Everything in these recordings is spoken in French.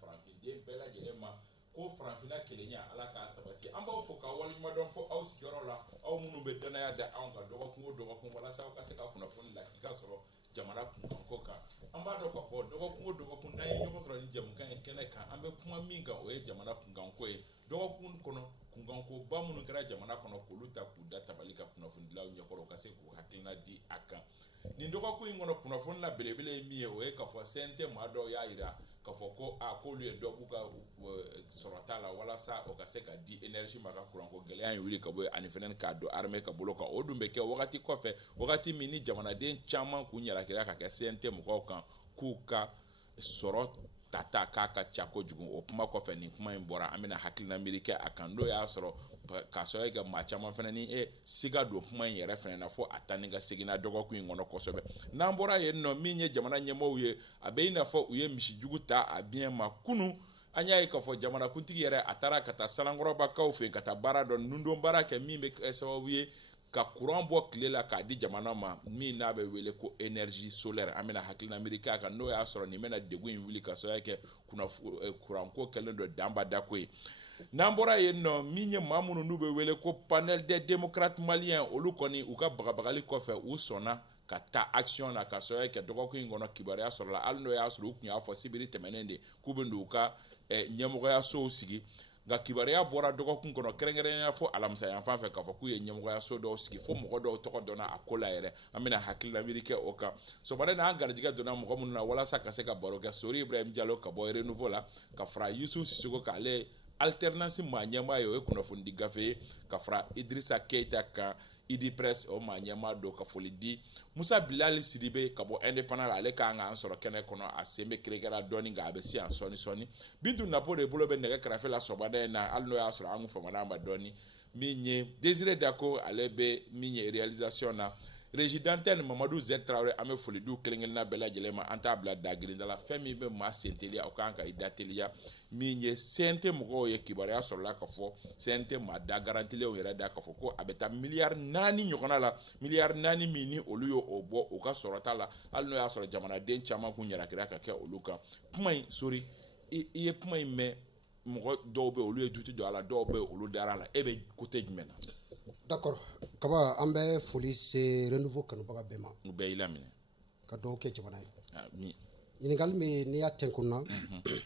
farafin bɛɛ lajɛlen ma ko farafinna kelenya ala k'a sabati an b'aw fo ka waleɲuman dɔn fɔ aw sigiyɔrɔ la aw minnu bɛ danaya da anw kan dɔgɔkun o dɔgɔkun walasa aw ka se ka kunnafoni la i ka sɔrɔ jamana kunkanko kan an b'a dɔn k'a fɔ dɔgɔkun o dɔgɔkun n'an ye ɲɔgɔn sɔrɔ ni jamukan in kɛnɛ kan an bɛ kuma min kan o ye jamana kunkanko ye dɔgɔkun kɔnɔ kunkankoba minnu kɛra jamana kɔnɔ k'olu ta k'u da tabali ka kunnafoni dilaw ɲɛkɔrɔ ka se k'u hakilina di a kan nin dɔgɔkun in kɔnɔ kunnafoni la belebele ye min ye o ye k'a fɔ CNT maa dɔw y'a yira k'a fɔ ko k'olu ye dɔ b'u ka sɔrɔta la walasa o ka se ka di énergie ma ka kuranko gɛlɛya in wuli ka bɔ ani fɛnɛ k'a don armée ka bolo kan o dun bɛ kɛ wagati kɔfɛ wagati min ni jamanaden caman kun ɲarakira ka kɛ CNT mɔgɔw kan k'u ka sɔrɔ tata k'a ka ca kojugu o kuma kɔfɛ nin kuma in bɔra an bɛna hakilina miiri kɛ a kan n'o y'a sɔrɔ k'a sɔrɔ ka maa caman fɛnɛ ni siga don kuma in yɛrɛ fɛnɛ na fo a taa ni ka seginna dɔgɔkun in kɔnɔ kosɛbɛ n'an bɔra yen nɔ min ye jamana ɲɛmɔgɔw ye a bɛ i n'a fɔ u ye misijugu ta a biɲɛ ma kunun an y'a ye k'a fɔ jamanakuntigi yɛrɛ a taara ka taa Salankɔrɔbakaw fɛ yen ka taa baara dɔ nundon baara kɛ min bɛ kɛ sababu ye ka courant bɔ tile la k'a di jamana ma min n'a bɛ wele ko énergie solaire an bɛna hakilina miiri k'a kan n'o y'a sɔrɔ nin bɛna degun in wuli ka sababu kɛ courant ko kɛlen don danbadako ye n'an bɔra yen nɔ min ye maa minnu n'u bɛ wele ko panel des démocrates maliens olu kɔni u ka bagabagali kɔfɛ u sɔnna ka taa action na ka sababu kɛ dɔgɔkun in kɔnɔ kibaruya sɔrɔla hali n'o y'a sɔrɔ u tun y'a fɔ sibiri tɛmɛnen de k'u bɛ n'u ka ɲɛmɔgɔyasow sigi nka kibaruya bɔra dɔgɔkun kɔnɔ kɛrɛnkɛrɛnnenya fɔ alamisa yan fan fɛ k'a fɔ k'u ye ɲɛmɔgɔyaso dɔw sigi fo mɔgɔ dɔw tɔgɔ dɔnna a ko la yɛrɛ an bɛna hakilina miiri kɛ o kan sɔgɔmada in an garijɛgɛ donna mɔgɔ minnu na walasa ka se ka baro kɛ Sori Ibrahim Diallo ka bɔ Renouveau la ka fara Yusu Sisoko k'ale alternance maa ɲɛmaa ye o ye kunnafoni di gafe ye ka fara Idrissa Keita kan Idi Press o maa ɲɛmaa don ka foli di Musa Bilali Sidibe ka bɔ Indépendant ale kan ka an sɔrɔ kɛnɛ kɔnɔ a sen bɛ kerekera dɔɔni nka a bɛ se yan sɔɔni Bintu Napo de bolo bɛ nɛgɛ kɛrɛfɛ la sɔgɔmada in na hali n'o y'a sɔrɔ an kun famana ma dɔɔni min ye Désiré Dako ale bɛ min ye réalisation na Régie d'antenne Mamadou Z Traoré an bɛ foli di kelen-kelenna bɛɛ lajɛlen ma an t'a bila dagirinda la fɛn min bɛ maa sen teliya o kan ka i da teliya min ye CNT mɔgɔw ye kibaruya sɔrɔla ka fɔ CNT maa da garantilenw yɛrɛ da ka fɔ ko a bɛ taa miliyari 4 ɲɔgɔnna la miliyari 4 min ni olu y'o bɔ u ka sɔrɔta la hali n'o y'a sɔrɔ jamanaden caman kun ɲarakira ka kɛ olu kan kuma in Sori i ye kuma in mɛn mɔgɔ dɔw bɛ olu ye duti don a la dɔw bɛ olu dara a la e bɛ côté jumɛn na. D'accord kaba an bɛ foli se Renouveau kanubaga bɛɛ ma u bɛɛ y'i laminɛ ka dɔw kɛ jamana ye ɲininkali min n'i y'a tɛnkun na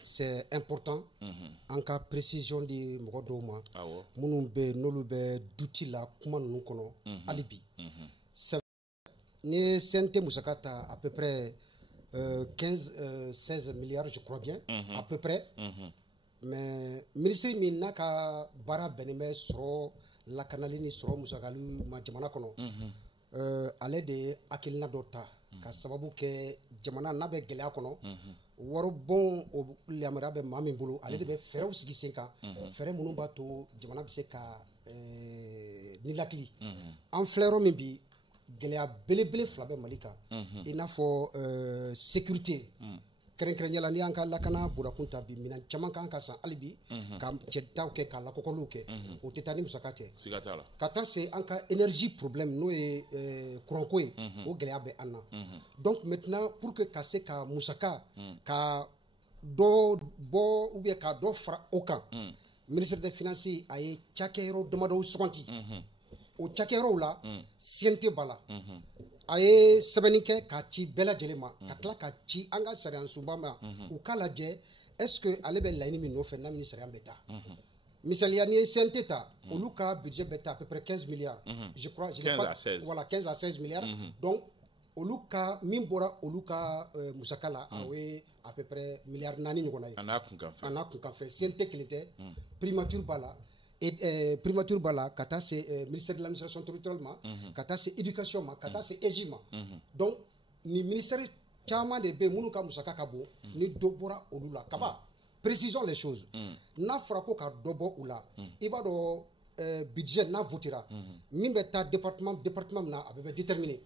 c'est important an ka précision di mɔgɔ dɔw ma minnu bɛ n'olu bɛ duti la kuma ninnu kɔnɔ hali bi ni ye CNT musaka ta à peu près 16 milliards je crois bien à peu près mais ministre min n'a ka baara bɛnnen bɛ sɔrɔ lakanali ni sɔrɔ musakali ma jamana kɔnɔ ale de ye hakilina dɔ ta ka sababu kɛ jamana n'a bɛ gɛlɛya kɔnɔ waribon o yamaruya bɛ maa min bolo ale de bɛ fɛɛrɛw sigi sen kan fɛɛrɛ minnu b'a to jamana bɛ se ka nilakili an filɛ yɔrɔ min bi gɛlɛya belebele fila bɛ Mali kan i n'a fɔ sécurité kɛrɛnkɛrɛnnenya la n'i y'an ka lakana burakun ta bi minɛn caman kan ka san hali bi ka cɛtaw kɛ ka lakɔkɔliw kɛ o tɛ taa ni musaka tɛ ka taa se an ka énergie problème n'o ye courant-ko ye o gɛlɛya bɛ an na donc maintenant pour que ka se ka musaka ka dɔ bɔ ou bien ka dɔ fara o kan ministre des finances a ye cakɛyɔrɔ damadɔw suganti o cakɛyɔrɔw la CNT b'a la a ye sɛbɛnni kɛ k'a ci bɛɛ lajɛlen ma ka tila ka ci an ka sariya sunba ma u k'a lajɛ est-ce que ale bɛ laɲini min nɔfɛ n'a ni sariya bɛ taa misaliya ni ye CNT ta olu ka budget bɛ taa à peu près 15 milliards je crois 15 à 16 milliards donc olu ka min bɔra olu ka musaka la o ye à peu près miliyari 4 ɲɔgɔnna ye a n'a kunkan fɛ CNT kelen tɛ primature b'a la primature b'a la ka taa se ministère de l'administration territoriale ma ka taa se éducation ma ka taa se EJ ma donc ni ministère caman de bɛ yen minnu ka musaka ka bon ni dɔ bɔra olu la kaba précisons les choses n'a fɔra ko ka dɔ bɔ u la i b'a dɔn budget n'a votera min bɛ taa département min na a bɛ bɛ déterminer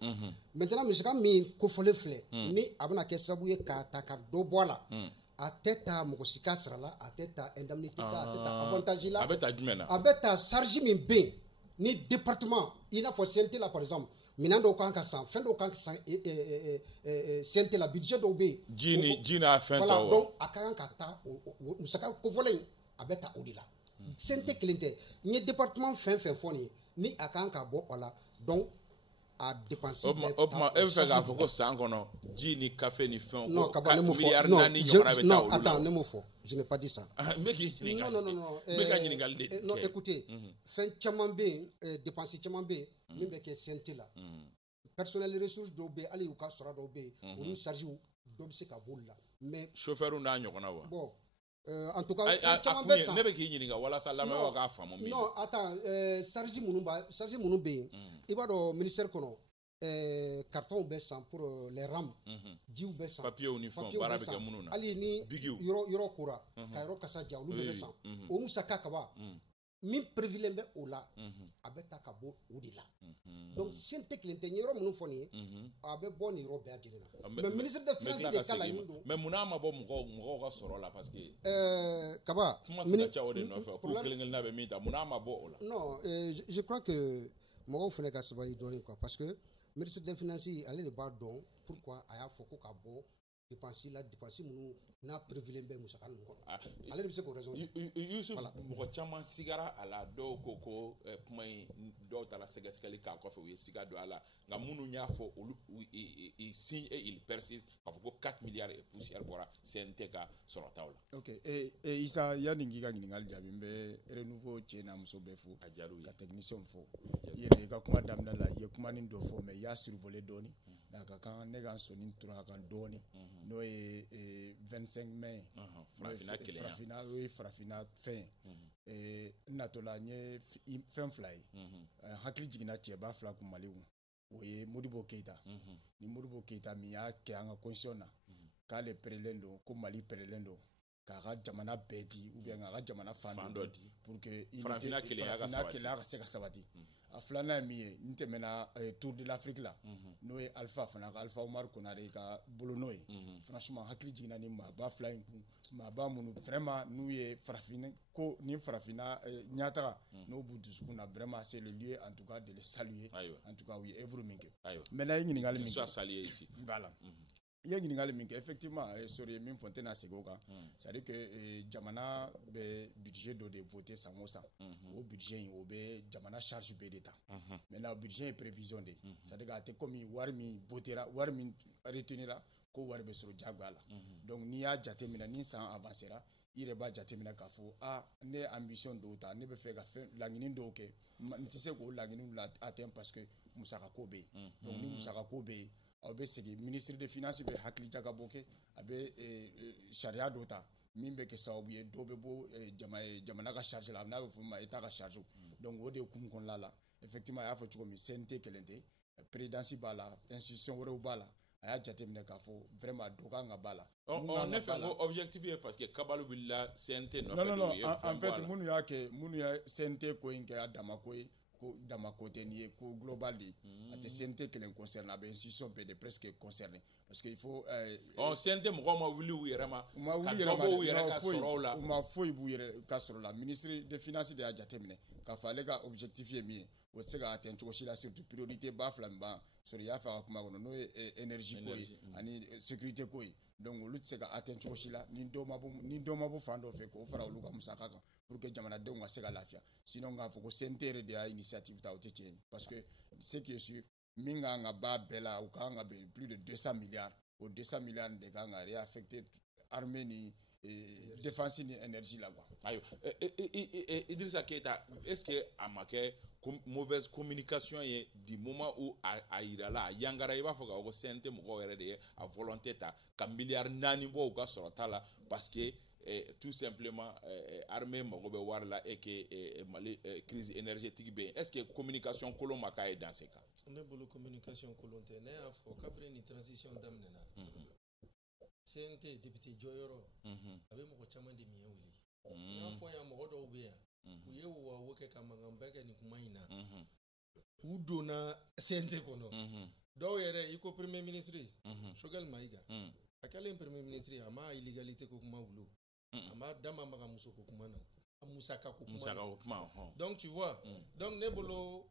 maintenant musaka min kofɔlen filɛ ni a bɛna kɛ sababu ye k'a ta ka dɔ bɔ a la a tɛ taa mɔgɔ si ka sara la a tɛ taa indemnité la a tɛ taa avantage la a bɛ taa jumɛn na a bɛ taa charge min bɛ yen ni département i n'a fɔ CNT la par exemple minɛn dɔw kan ka san fɛn dɔw kan ka san CNT la budget dɔw bɛ yen ji n'a fɛn voilà tɔw donc a ka kan ka taa o musaka kofɔlen in a bɛ ta o de la CNT kelen tɛ n ye département fɛn fɛn fɔ nin ye ni a kan ka bɔ o la donc a dépense o tuma e bɛ fɛ k'a fɔ ko san kɔnɔ ji ni café ni fɛnw non ko kaba ne m'o miliyari fɔ 4 ɲɔgɔnna bɛ taa non olu la attends ne m'o fɔ je n'ai pas dit ça n bɛ k'i ɲininka non n bɛ ka ɲininkali de non kɛ écoutez fɛn caman bɛ yen dépense caman bɛ yen min bɛ kɛ CNT la personnel ressources dɔw bɛ yen hali u ka sara dɔw bɛ yen olu charge dɔ bɛ se ka bɔ olu la mais chauffeur n'a ɲɔgɔnna wa bon en tout cas a fɛn caman kun bɛ ye san ne bɛ k'i ɲininka walasa lamɛnbagaw k'a faamu min non attends charge minnu bɛ yen i b'a dɔn ministère kɔnɔ carton bɛ san pour les rames jiw bɛ san papiyew ni fɛnw baara bɛ kɛ minnu na hali ni bigiw yɔrɔ kora ka yɔrɔ kasa ja olu bɛɛ bɛ san o musaka kaba min prévulen bɛ o la a bɛ ta ka bɔ o de la donc CNT kelen tɛ n ye yɔrɔ minnu fɔ nin ye a bɛ bɔ nin yɔrɔ bɛɛ lajɛlen na mais ministre des finances de ka laɲini don mais munna ma bɔ mɔgɔw ka sɔrɔ la parce que kaba kuma tɛna ca o de nɔfɛ k'u kelen kelenna bɛ min ta munna ma bɔ o la non je crois que mɔgɔw fana ka sabali dɔɔnin quoi parce que ministre des finances ale de b'a dɔn pourquoi a y'a fɔ ko ka bɔ dépense la dépense minnu n'a prévulen bɛ musaka ninnu kɔnɔ ale de bɛ se k'o raison Yusuf mɔgɔ caman sigara a la dɔw ko kuma in dɔw taara sɛgɛsɛgɛli k'a kɔfɛ u ye siga don a la nka minnu y'a fɔ olu ils signent et ils persistent k'a fɔ ko 4 milliards et poussière bɔra CNT ka sɔrɔtaw la. ok Isa yanni k'i ka ɲininkali jaabi n bɛ renouveau cɛ n'a muso bɛɛ fo a diyara u ye ka technicien fo i yɛrɛ i ka kuma daminɛ la i ye kumanin dɔ fɔ mais i y'a survolé dɔɔnin mais a ka kan ne ka n sɔnni tura a kan dɔɔnin n'o ye 25 mai farafinna o ye farafinna fɛn ye n natɔla n ye fɛn fila ye hakili jiginna cɛba fila kun Mali kun o ye Modibo Keyita ni Modibo Keyita min y'a kɛ an ka constitution na k'ale pɛrɛlen don ko Mali pɛrɛlen don k'a ka jamana bɛɛ di ou bien k'a ka jamana fan dɔ di pour que farafinna kelenya ka se ka sabati a filanan ye min ye n tɛmɛna Tour de l'Afrique la n'o ye Alpha fana ka Alpha Umaru Konare ka bolo n'o ye franchement hakili jiginna ni maaba fila in kun maaba minnu vraiment n'u ye farafinna ko ni farafinna ɲɛtaga n'o b'u dusukun na vraiment c'est le lieu en tout cas de les saluer en tout cas u ye œuvre min kɛ maintenant i ye ɲininkali min kɛ voilà i ye ɲininkali min kɛ effectivement sori ye min fɔ n tɛna segin o kan c'est à dire que jamana bɛ budget dɔ de voter san o san o budget in o bɛ jamana charge bɛɛ de ta maintenant o budget ye prévision de c'est à dire a tɛ komi wari min votera wari min retenira ko wari bɛ sɔrɔ jagoya la donc n'i y'a jateminɛ ni san avancera i yɛrɛ b'a jateminɛ k'a fɔ ne ye ambition dɔw ta ne bɛ fɛ ka fɛn laɲini dɔw kɛ n tɛ se k'o laɲiniw atteindre parce que musakako bɛ yen donc ni musakako bɛ yen aw bɛ segin ministre de finance bɛ hakili jagabɔ kɛ a bɛ sariya dɔ ta min bɛ kɛ sababu ye dɔw bɛ bɔ jamana ka charge la n'a bɛ fɔ o ma état ka charge donc o de hukumu kɔnɔna la effectivement a y'a fɔ cogo min CNT kelen tɛ présidence b'a la institution wɛrɛw b'a la a y'a jateminɛ k'a fɔ vraiment dɔ kan ka b'a la. ne fɛ ko objectif ye parce que kabalo wulila CNT nɔfɛ. non en fait minnu y'a kɛ minnu ye CNT ko in kɛ a dama ko ye ko dama ko tɛ nin ye ko global de a tɛ CNT kelen concerné a bɛ institution bɛɛ de presque concerné parce que il faut. CNT mɔgɔw ma wuli u yɛrɛ ma. u ma wuli yɛrɛ ma ka dɔ bɔ u yɛrɛ ka sɔrɔw la. u ma foyi b'u yɛrɛ ka sɔrɔ la ministre de finance de y'a jateminɛ k'a fɔ ale ka objectif ye min ye o tɛ se ka atteindre cogo si la surtout priorité ba fila min b'an sɔrɔ i y'a fɔ a ka kuma kɔnɔ n'o ye énergie ko ye ani sécurité ko ye donc olu tɛ se ka atteindre cogo si la ni dɔ ma bɔ fan dɔ fɛ k'o fara olu ka musaka kan pour que jamanadenw ka se ka lafiya sinon k'a fɔ ko CNT yɛrɛ de y'a initiative ta o tɛ tiɲɛ ye parce que ce qui est sûr min kan ka b'a bɛɛ la o kan ka bɛn plus de 200 milliards o 200 milliards de kan ka réaffecter armée ni défense ni énergie la quoi. Ayo Idrissa Keita est-ce que a ma kɛ mauvaise communication ye du moment où a yira la a yangara i b'a fɔ k'a fɔ ko CNT mɔgɔw yɛrɛ de ye a volonté ta ka miliyari 4 bɔ u ka sɔrɔta la parce que tout simplement armée mago bɛ wari la et que Mali crise énergétique bɛ yen est-ce que communication kolon ma k'a ye dans ce cas. Ne bolo communication kolon tɛ ne y'a fɔ kabini ni transition daminɛna CNT député jɔyɔrɔ a bɛ mɔgɔ caman de miɲɛ wuli n y'a fɔ yan mɔgɔ dɔw bɛ yan u ye wawo kɛ ka mankanba kɛ nin kuma in na u donna CNT kɔnɔ dɔw yɛrɛ i ko premier ministre Choguel Maïga a kɛlen premier ministre a ma illégalité ko kuma wuli a ma dama maga muso ko kuma na a musaka ko kuma na donc tu vois donc ne bolo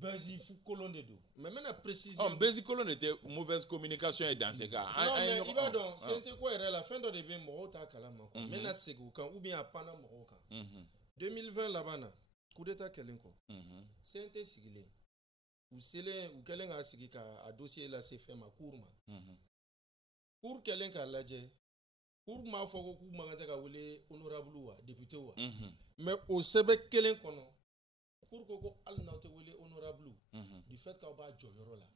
Basi colon de do. Mais maintenant précision. Basi colon était mauvaise communication et dans ces cas. Non mais il va donc c'était quoi la fin de début mo ta kala mako. Maintenant c'est quand ou bien apana mo kan. 2020 là-bas coup d'état kelenko. C'est sigilé. Ou selen ou kelenga sigi ka a dossier la c'est fait ma cour ma. Pour kelenga laje. Pour ma foko ku mangata ka wele honorable wa député wa. Mais au sebe kelen kono. Pour que al na te wele honorable du fait ka ba joyoro la.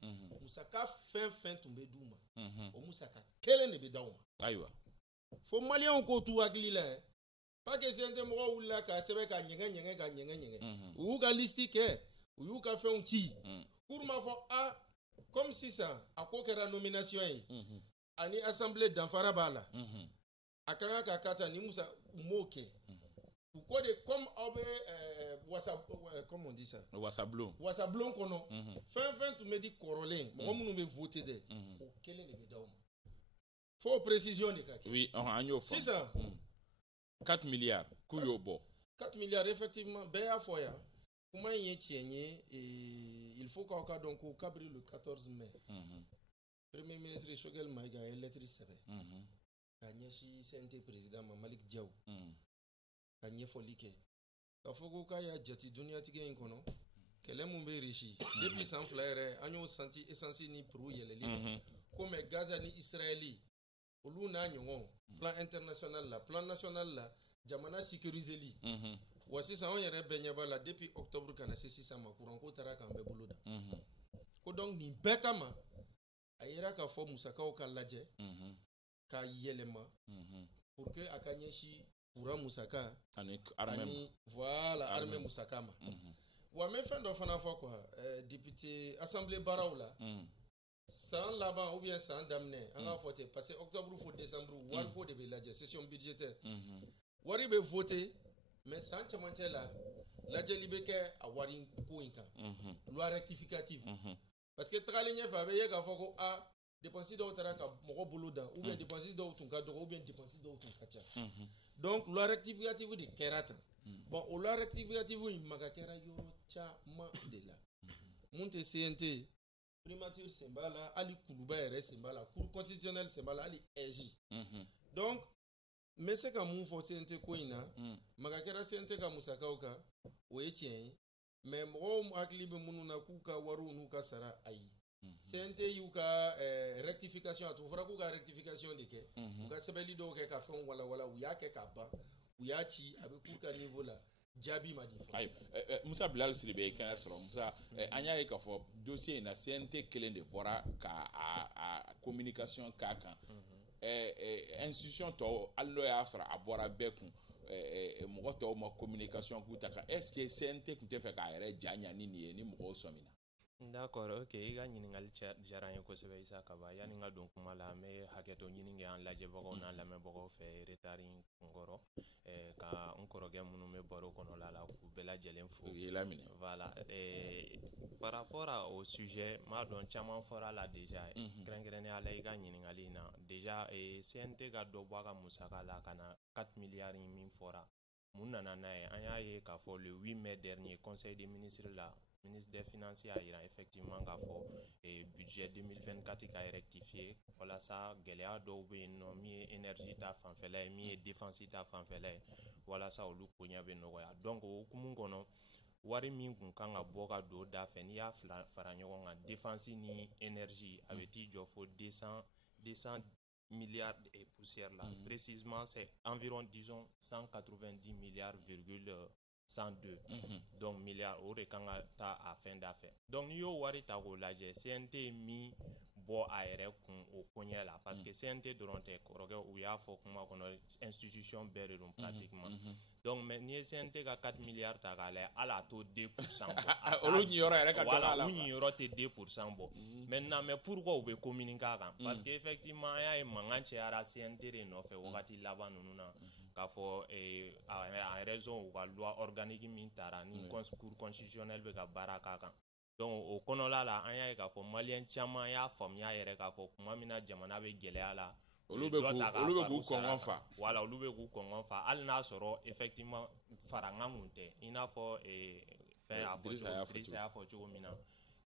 Musaka fin tombe douma. O musaka kelen ne be dauma. Aywa. Fo malien ko tu agli la. Pas que c'est un mo wula ka sebe ka nyenga. Ou ka listi ke. Ou ka fait un ti. Pour ma fo comme si ça a ko kera nomination yi. Ani assemblée d'Anfara bala. Akanga ka kata ni musa moke. Ou quoi de comme abe comment on dit ça? Wasablon kono. Fin tu me dis corolin. Moi nous me voter de. O quel est le bédaum? Faut précision de kaki. Oui, on c'est ça. 4 milliards. Kuyobo. 4 milliards effectivement. Béa foya. Comment y est il faut qu'on a donc au Cabri le 14 mai. Premier ministre Shogel Maïga est lettre sebe. Kanyeshi CNT président Malik Diaw. Kanye folike. Kafoko kaya jati dunia tige inkono. Kele mumbe rishi. Depuis sans flaire, anyo senti essentiel ni pro yeleli. Comme Gaza ni Israéli. Olu na nyongo. Plan international la, plan national la, jamana sécurisé li. Voici ça on yere benyaba la depuis octobre kana sesi sama courant ko tara kambe buluda. Ko donc ni bekama ayera ka fo musaka o kalaje. Ka yelema. Pour que akanyeshi courant musaka ani voilà armée musaka ma. Wa me fin do fana fo quoi député assemblée baraoula. Sans là-bas ou bien sans damné on va voter parce que octobre ou décembre wal ko de la session budgétaire. Wari be voter mais sans chamanté là la jelibeke a wari ko inka. Loi rectificative. Parce que traligne fa be ye ga foko dépenser do tara ka moko buluda ou bien dépenser do tunka do ou bien dépenser do tunka cha. Donc loi rectificative de kerata. Bon o loi rectificative in magakera yoro cha ma de la. Monte CNT primature sembala ali kuluba ere sembala cour constitutionnel sembala ali eji. Donc mais c'est quand mon faut CNT ko ina magakera CNT ka musaka oka o etien mais mo aklibe mununa kuka waru nuka sara ayi. CNT yuka rectification tu fera kuka rectification de ke kuka sebeli do ke ka fon wala ou ya ke ka ba ou ya ci avec kuka niveau là jabi ma difo ay Musa Bilal Siribe kana soro Musa anya e ka fo dossier na CNT kelen de bora ka a communication ka kan institution to allo ya soro abora bekun mo to ma communication ku ta ka est-ce que CNT ku te fe ka ere janya ni mo somina. D'accord, ok. I ka ɲininkali diyara n ye kosɛbɛ Isa Kaba. Yani n ka don kuma la n bɛ hakɛto ɲini kɛ an lajɛbagaw n'a lamɛnbagaw fɛ retard in kunkɔrɔ ka n kɔrɔkɛ minnu bɛ baro kɔnɔla la k'u bɛɛ lajɛlen fo. Voilà. Par rapport au sujet n b'a dɔn caman fɔra la déjà kɛrɛnkɛrɛnnenya la i ka ɲininkali in na déjà CNT ka dɔ bɔ a ka musaka la ka na 4 milliards min fɔra mun nana n'a ye an y'a ye k'a fɔ le 8 mai dernier conseil des ministres la ministre des Finances a yira effectivement k'a fɔ budget 2024 ka rectifier walasa gɛlɛya dɔw bɛ yen nɔ min ye énergie ta fanfɛla ye min ye défense ta fanfɛla ye walasa olu koɲɛ bɛ nɔgɔya donc o hukumu kɔnɔ wari min kun kan ka bɔ ka don da fɛ n'i y'a fara ɲɔgɔn kan défense ni énergie a bɛ t'i jɔ fo 200 milliards et poussière là précisément c'est environ disons 190 milliards virgule 102 donc milliards o de kan ka taa a fɛn da fɛ donc n'i y'o wari ta k'o lajɛ CNT min bɔ a yɛrɛ kun o koɲɛ la parce que CNT dɔrɔn tɛ kɔrɔkɛ u y'a fɔ kuma kɔnɔ institution bɛɛ de don pratiquement donc mais n'i ye CNT ka 4 milliards ta k'a lajɛ hali a t'o 2% bɔ olu ɲiyɔrɔ yɛrɛ ka dɔgɔ a la u ɲiyɔrɔ tɛ 2% bɔ maintenant mais pourquoi u bɛ communiquer a kan parce que effectivement an y'a ye mankan cayara CNT de nɔfɛ wagati laban ninnu na k'a fɔ en raison u ka loi organique min taara ni cour constitutionnelle bɛ ka baara k'a kan donc o kɔnɔla la an y'a ye k'a fɔ maliyɛn caman y'a faamuya yɛrɛ k'a fɔ kuma min na jamana bɛ gɛlɛya la olu bɛ k'u kɔngɔn fa voilà olu bɛ k'u kɔngɔn fa hali n'a sɔrɔ effectivement farankan kun tɛ i n'a fɔ fɛn a fɔ Idrissa y'a fɔ cogo min na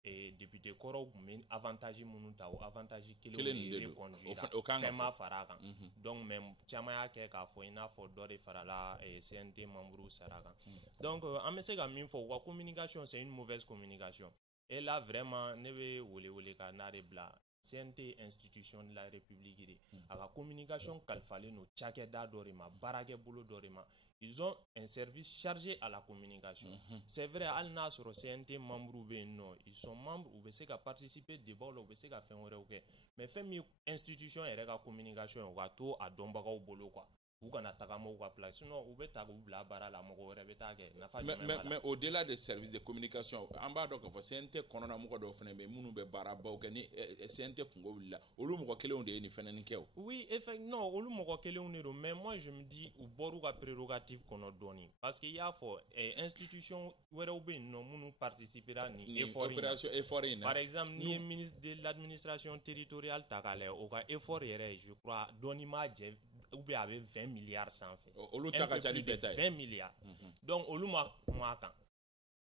député kɔrɔw tun bɛ avantage minnu ta o avantage kelen de reconduit fɛn ma fara a kan donc mais caman y'a kɛ k'a fɔ i n'a fɔ dɔ de farala CNT membres sara kan donc an bɛ se ka min fɔ u ka communication c'est une mauvaise communication et là vraiment ne bɛ wele ka n'a de bila CNT institution de la République de a ka communication kalifalen don cakɛda dɔ de ma baarakɛbolo dɔ de ma ils ont un service chargé à la communication. C'est vrai, al n'a sɔrɔ CNT membres bɛ yen nɔ, ils sont membres, u bɛ se ka participer débat la, u bɛ se ka fɛn wɛrɛw kɛ. Mais fɛn min institution yɛrɛ ka communication u ka to a dɔnbagaw bolo quoi. U kana tagama u ka place, sinon u bɛ ta k'u bila baara la, mɔgɔ wɛrɛ bɛ taa kɛ nafa jumɛn b'a la. Mais au-delà des services de communication, an b'a dɔn k'a fɔ CNT kɔnɔna mɔgɔ dɔw fana bɛ yen minnu bɛ baarabaw kɛ ni CNT kungo wulila, olu mɔgɔ kelenw de ye nin fɛnɛ kɛ o. Oui, effectivement, olu mɔgɔ kelenw de don, mais moi je me dis u bɔr'u ka prérogative kɔnɔ dɔɔni parce que i y'a fɔ institution wɛrɛw bɛ yen nɔ minnu participera ni effort in na. Par exemple, ni ye ministre de l'administration territoriale ta k'a lajɛ o ka effort yɛrɛ je crois dɔɔni ma jɛ ou bien a bɛ 20 milliards sanfɛ. Olu ta ka ca ni bɛɛ ta ye. 20 milliards. Donc olu ma kuma a kan.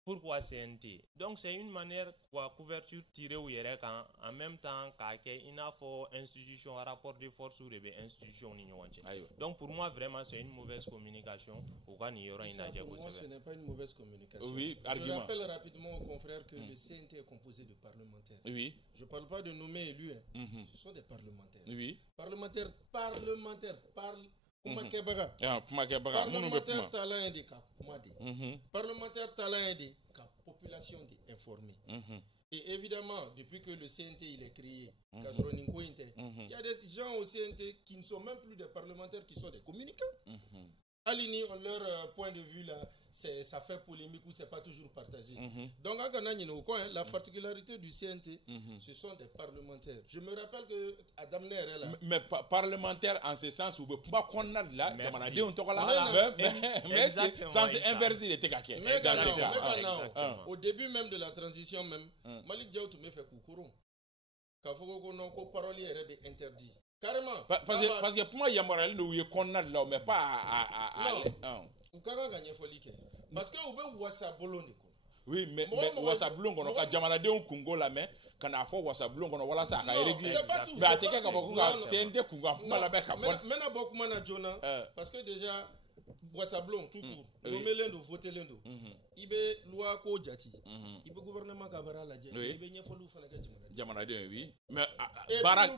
Pourquoi CNT? Donc c'est une manière quoi couverture tirée au yɛrɛ kan en même temps k'a kɛ i n'a fɔ institution rapport de force de bɛ institution ni ɲɔgɔn cɛ. Donc pour moi vraiment c'est une mauvaise communication u ka nin yɔrɔ in lajɛ Pour moi ce kosɛbɛ. n'est pas une mauvaise communication. Oui, je argument. rappelle rapidement aux confrères que le CNT est composé de parlementaires. Oui. Je ne parle pas de nommés élus, ce sont des parlementaires. Oui. Parlementaires parlent. Parlementaire talent de ka kuma de. Parlementaire talent de ka population de informer. Et évidemment, depuis que le CNT il est créé, il y a des gens au CNT qui ne sont même plus des parlementaires, qui sont des communicants. Aligné leur point de vue là, ça fait polémique ou c'est pas toujours partagé. Donc la particularité du CNT, ce sont des parlementaires. Je me rappelle que Adam Ner là. Mais parlementaire en ce sens où pas qu'on a là, mais sens inversé il était caqué. Au début même de la transition même, Malik Diaw me fait koukourou. Kafoko kono ko parole est interdit. Carrément. Parce que pour moi, il y a moral où il y a qu'on a là, mais pas à ou quand gagner folie parce que vous pouvez wasabolon de ko. Oui, mais wasabolon kono ka jamanadenw kungo la mais kana fo wasabolon kono wala sa ka régler. Mais ateke ka boko ka CNT kungo mala be ka bon. Maintenant beaucoup mana Jona parce que déjà wasabolon tout court. Nommer l'endo voter l'endo. Ibe loi ko jati. Ibe gouvernement ka bara la je. Ibe nyefolu fana ka jamanadenw oui. Mais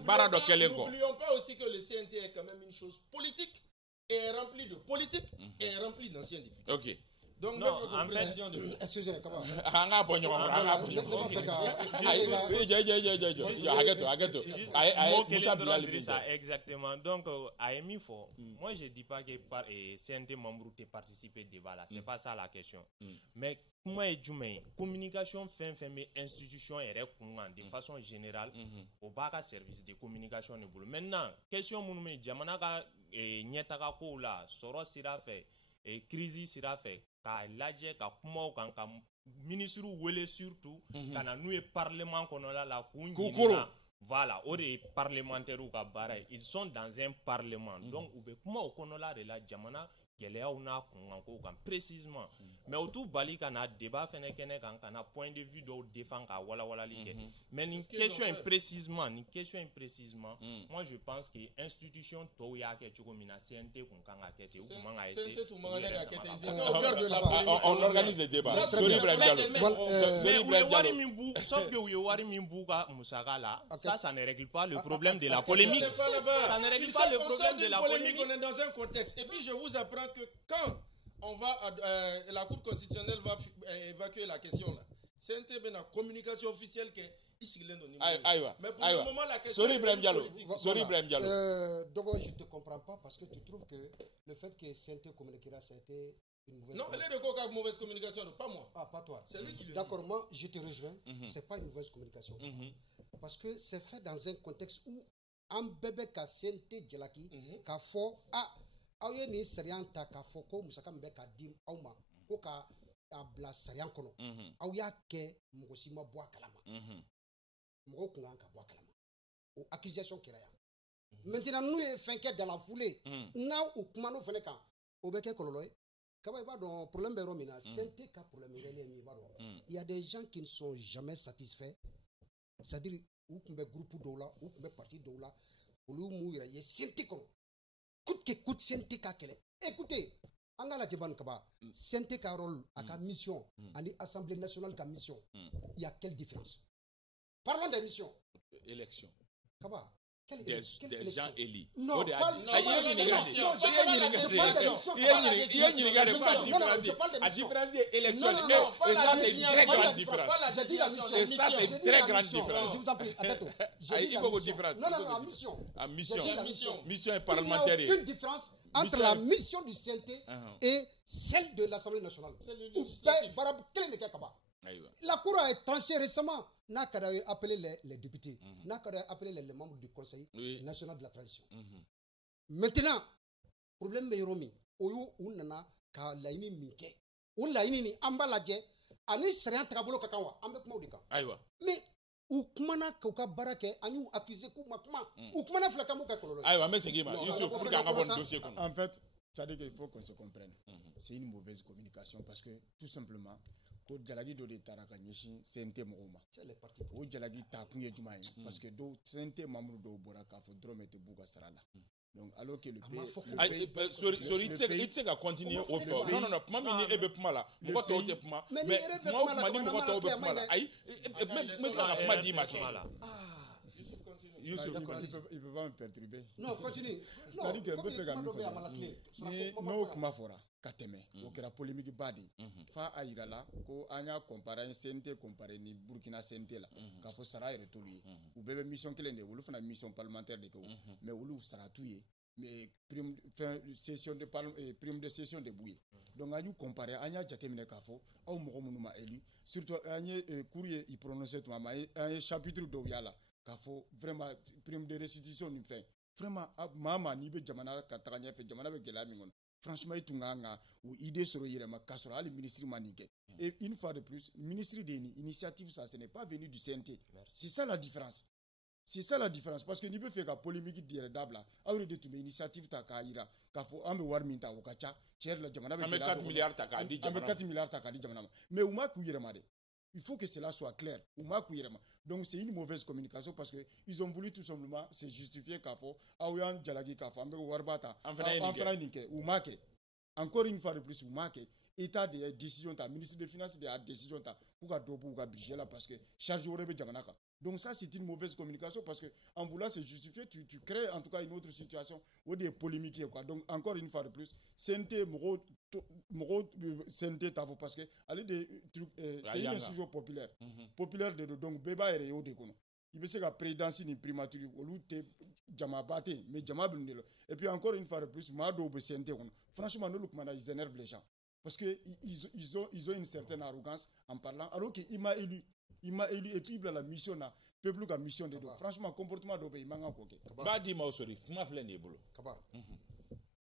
bara do kelen ko. N'oublions pas aussi que le CNT est quand même une chose politique et est rempli de politique et est rempli d'anciens députés. OK. Donc, non, en fait, excusez-moi, comment exactement. Donc, à Emifo, moi je dis pas que par CNT membre te participer débat là, c'est pas ça la question. Mais comment est Djumé communication fin mais institution est de façon générale au bas service de communication ne boulot. Maintenant, question mon mais jamana ka nyetaka ko la soro sira fait et crise sira fait ka lajɛ ka kumaw kan ka ministre wele surtout kana n'u ye parlement kɔnɔ la k'u ɲininka voilà o de ye parlementaires ka baara ye ils sont dans un parlement donc u bɛ kuma o kɔnɔla de la jamana gɛlɛyaw n'a kunkankow kan précisément mais o t'u bali ka na débat fɛnɛ kɛnɛ kan ka na point de vue dɔw défend ka walawalali kɛ mais nin question in précisément moi je pense que institution tɔw y'a kɛ cogo min na CNT kun kan ka kɛ ten u kun man ka essayer on organise les débats mais u ye wari min bu sauf que u ye wari min bu ka musaka la ça ne règle pas le problème de la polémique ça ne règle pas le problème de la polémique. On est dans un contexte et puis je vous apprends que quand on va la Cour constitutionnelle va évacuer la question là, c'est une communication officielle que mais pour le moment la question sorry Ibrahim Diallo. Donc je te comprends pas parce que tu trouves que le fait que CNT communiquera ça a été une mauvaise non, elle est de quoi mauvaise communication, pas moi. Ah, pas toi. C'est lui qui le dit. D'accord, moi je te rejoins, c'est pas une mauvaise communication. Parce que c'est fait dans un contexte où un bébé ka CNT jalaki ka fo aw ye nin sariya ta k'a fɔ ko musaka min bɛ ka di aw ma ko ka a bila sariya kɔnɔ aw y'a kɛ mɔgɔ si ma bɔ a kalama mɔgɔw kun kan ka bɔ a kalama o accusation kɛra yan maintenant n'u ye fɛn kɛ dans la foulée n'a u kumana o fɛnɛ kan o bɛ kɛ kɔlɔlɔ ye problème est romina. CNT ka problème il y a des gens qui ne sont jamais satisfaits. C'est-à-dire où kumbe groupe dola, où kumbe parti dola, où mouira ye CNT kon. Coûte que coûte CNT ka kele. Écoutez, angala jeban kaba, CNT ka rôle à ka mission, ani Assemblée nationale ka mission. Il y a quelle différence? Parlons des missions. Élection. Kaba. Des gens élus. Non, il y a une très grande différence. Mission est parlementaire. Il n'y a aucune différence entre la mission du CNT et celle de l'Assemblée nationale. La Cour a tranché récemment. N'a qu'à appeler les députés, n'a qu'à appeler les membres du Conseil national de la transition. Maintenant, problème est romi. Oyo unana ka laini minke. On laini ni ambalaje. Ani serait trabolo kakawa. Ambe kuma udika. Mais ukumana kauka barake anyu accusé ku makuma. Ukumana flakamu kakololo. Aïwa, mais c'est qui ma. En fait, ça dit qu'il faut qu'on se comprenne. C'est une mauvaise communication parce que tout simplement. Ko jalagi do de taraka nyeshi CNT mogoma o jalagi ta kunye juma parce que do CNT membre do bora ka fo drome te buga sarala donc alors que le sorry it's a continue au fait non puma mini ebe puma la mo to te puma mais puma ni mo to be puma la ay me ka puma di ma Youssef, il peut pas me perturber. Non, continue. Ça dit que me fait gagner. Ni no kuma fora kateme o kera polémique badi fa ayira la ko anya comparer CNT comparer ni Burkina CNT la ka fo sara retolu ou bebe mission kelen de wolu fana mission parlementaire de ko mais wolu sara tuye mais prime session de prime de session de bouye donc anyu comparer anya jatemine ka fo aw mogo munuma élu surtout anya courrier il prononcer to ma un chapitre do yala ka fo vraiment prime de restitution ni fait vraiment mama ni be jamana ka taganya fe jamana be gela mi ngon franchement itunganga ou idée sur yirema ka sur ali ministre manike et une fois de plus ministre de initiative ça ce n'est pas venu du CNT. C'est ça la différence. C'est ça la différence parce que ni be fait ka polémique dire dabla awre de tume initiative ta ka ira ka fo ambe war minta o kacha cher la jamana be 4 milliards ta ka di jamana 4 milliards ta ka di jamana mais ou ma ku yirema de. Il faut que cela soit clair. Donc c'est une mauvaise communication parce que ils ont voulu tout simplement se justifier qu'à fond. Aouyan Djalagi Kafo, Ambe Warbata, Amfranike, ou Make. Encore une fois de plus, ou Make. État de décision, ta ministre des Finances de décision, ta pour dobu ou budget là parce que charge au rebe Djamanaka. Donc ça c'est une mauvaise communication parce que en voulant se justifier, tu crées en tout cas une autre situation ou des polémiques quoi. Donc encore une fois de plus, CNT Moro CNT Tavo parce que aller des trucs c'est une institution populaire. Populaire de donc Beba et Réo de Kono. Il veut se la présidence ni primature ou l'outé Djamabate mais Djamabundelo. Et puis encore une fois de plus, Mado CNT franchement nous ils énervent les gens. Parce qu'ils ont une certaine arrogance en parlant, alors qu'il m'a élu et puis il a la mission là, peuple qui a mission de dos. Franchement, comportement de pays, manga koke. Ba di ma osori, fuma flé ne bolo. Kaba.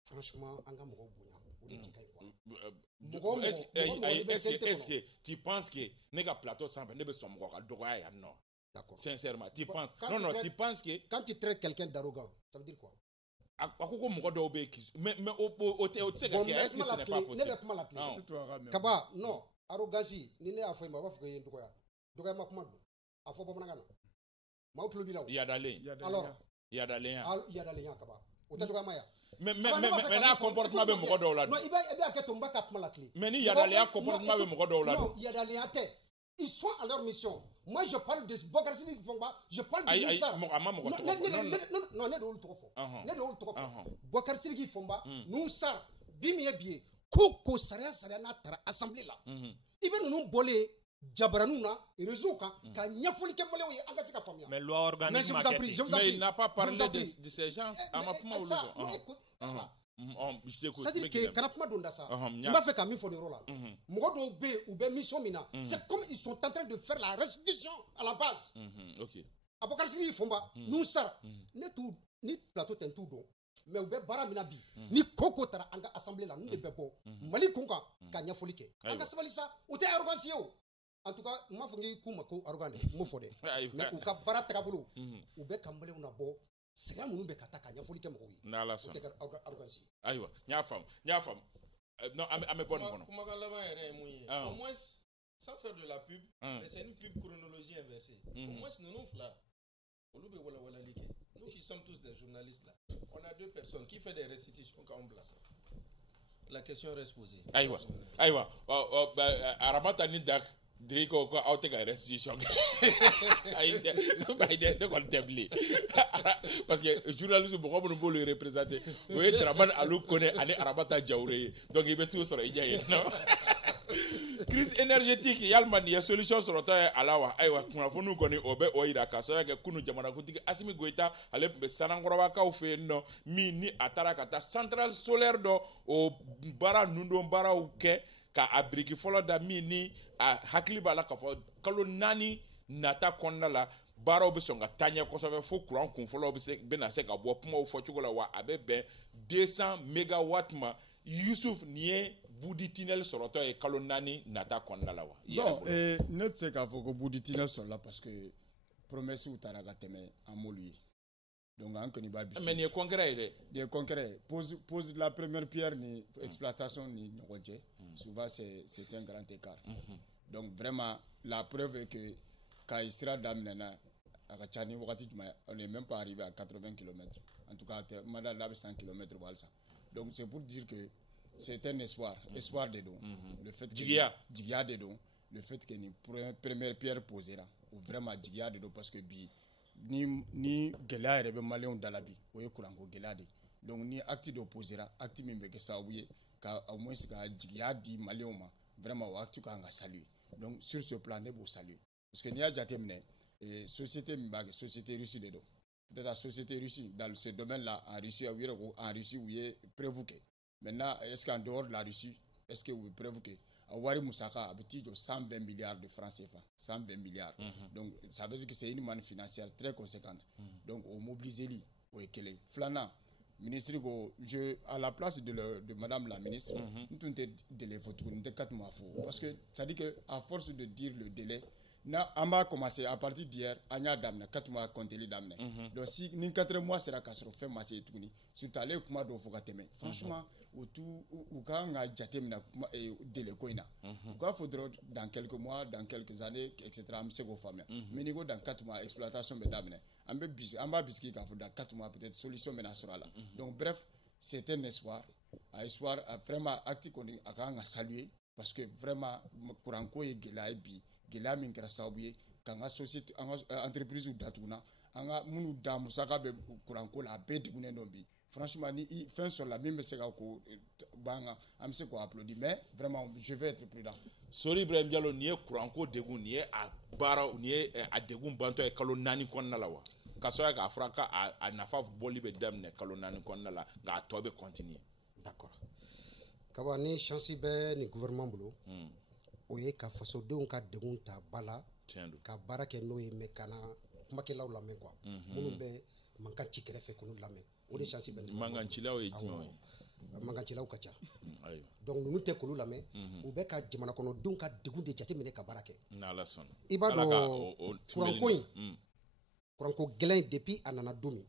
Franchement, anga mogo bunya. Est-ce que tu penses que nega plateau sans ne be somgo ka dogoya ya non? D'accord. Sincèrement, tu penses? Non, tu penses que quand tu traites quelqu'un d'arrogant, ça veut dire quoi? Akoko mogo do be mais au est-ce que ce n'est pas possible? Kaba, non, arrogance ni ne afo ma ba fuko yen dogoya. Dogoya ma kuma do. Afo baba ngana. Ma utlo bilaw. Il y a d'aller. Alors, il y a d'aller. Il y a d'aller Kaba. O te dogoya ma ya. Mais na comportement be mogo do la. Non, iba aketomba ka kuma la clé. Mais ni il y a d'aller comportement be mogo do la. Non, il y a d'aller à terre. Ils sont à leur mission. Moi, je parle de Bokar Sidi Fomba, je parle de Moussa. Non, ne de trop fort. Ne de trop fort. Bokar Sidi Fomba, Moussa, Bimie, Koko Saria na Tara Assemblée là. Il va nous voler Djabranouna, Rezoka, Kanyafoli Kemole, Agasika Famia. Mais loi organique, mais il n'a pas parlé de ces gens. Écoute, c'est-à-dire que Kanapuma Dondasa, il m'a fait qu'à mi Fonerola. Mogodo ou be mission mina. C'est comme ils sont en train de faire la restitution à la base. Ok. Abokarsi Fomba, nous ça, ni plateau ten tout don. Mais ou be bara mina bi. Ni koko tara anga assemblée là, nous de bebo. Mali konka kanya folike. Anga sabalisa, ou te arrogance yo. En tout cas, moi fongi kuma ko arrogant, mo fodé. Mais ou ka bara trabolo. Ou be kambele una bo. C'est là où nous be kataka nya folike mo yi. Na la so. Arrogance. Aywa, nya fam. Non, à mes bonnes bonnes. Au moins, sans faire de la pub, mais c'est une pub chronologie inversée. Au moins, nous là. Nous qui sommes tous des journalistes là, on a 2 personnes qui font des restitutions quand on place. La question reste posée. Aïwa. Aramata ni dak. Driko ko auto ga restitution. Parce que journaliste beaucoup ne peut le représenter. Oui, Draman Alou connaît Ani Arabata Diaouré. Donc il veut tout sur Ijaye, non? Crise énergétique yalman ya solution sur ta alawa aywa kuna fonu koni obe oira ka so ya kunu jamana kutiki Assimi Goïta ale be sanangoroba ka ofe no mi ni atara kata centrale solaire do o bara nundo bara uke ka abriki folo da mi ni a hakili bala ka fo kalo nani nata konna la bara obe songa tanya ko so fo courant kun folo obe se be na se ka bo puma o fo chugola wa abe ben 200 mégawatt ma Youssouf nié Boudi Tinel soroto et Kalonani nata konna la wa. Bon, ne sais qu'à faut que Boudi Tinel soit là parce que promesse ou taragateme à Moluye. Donc en Koniba Bissi. Mais il y a concret. Il y a concret. Pose la première pierre ni exploitation ni Nrodje. Souvent c'est un grand écart. Donc vraiment la preuve est que quand il sera d'Amnena à Kachani on n'est même pas arrivé à 80 km. En tout cas, Madame là 100 km balsa. Donc c'est pour dire que c'est un espoir des dons. Le fait que Djigia des dons, le fait que ni première pierre posée là, ou vraiment Djigia des dons parce que ni gela rebe malien dalabi, oye kurango gela de. Donc ni acte d'opposé là, acte mimbe que ça ouye, ka au moins ka Djigia di malien ma, vraiment ou acte ka nga saluer. Donc sur ce plan ne beau saluer. Parce que ni a jatemne et société mbag, société Russie des dons. Peut-être la société Russie dans ce domaine là en Russie où il est prévoqué. Maintenant, est-ce qu'en dehors de la Russie, est-ce que vous prévoquez Awari Moussaka a petit de 120 milliards de francs CFA, 120 milliards. Donc, ça veut dire que c'est une manne financière très conséquente. Donc, on mobilise les, au Ekele. Flana, ministre, à la place de madame la ministre, nous avons des photos, nous avons 4 mois. Parce que ça dit qu'à force de dire le délai, on va commencer à partir d'hier, on a 4 mois à compter les dames. Donc si 4 mois sera qu'à faire marcher tout ni, sur t'aller comment doit faut qu'attemer. Franchement, ou quand on a jatemina délai koina. Quoi faudra dans quelques mois, dans quelques années, etc. Monsieur vos femmes. Mais niveau dans 4 mois exploitation de dames. On va biscuit quand faut dans 4 mois peut-être solution sera là. Donc bref, c'est un espoir, vraiment actif qu'on a salué parce que vraiment courant ko et bi gela min kɛra sababu ye k'an ka société an ka entreprise datuguna an ka minnu da musaka bɛ kuranko la a bɛɛ degunnen dɔ bi franchement ni fɛn sɔrɔla min bɛ se ka ko banga an bɛ se k'o applaudir mais vraiment je vais être prudent. Sori Ibrahim Diallo ni ye kuranko degun ni ye a baara ni ye a degun bantɔ ye kalo 4 kɔnɔna la wa ka sɔrɔ k'a fɔra k'a nafa bɔli bɛ daminɛ kalo 4 kɔnɔna la nka a tɔ bɛ continuer. D'accord. Kaba ni chance bɛ ni gouvernement bolo. O ye ka fasodenw ka degun ta bala ka baara kɛ n'o ye mais kana kumakɛlaw lamɛn quoi minnu bɛ mankan ci kɛrɛfɛ k'olu lamɛn o de chance bɛ mankancilaw ye jumɛn ye mankancilaw ka ca donc ninnu tɛ k'olu lamɛn u bɛ ka jamana kɔnɔdenw ka degun de jateminɛ ka baara kɛ i b'a dɔn kuranko in kuranko gɛlɛn depuis a nana don min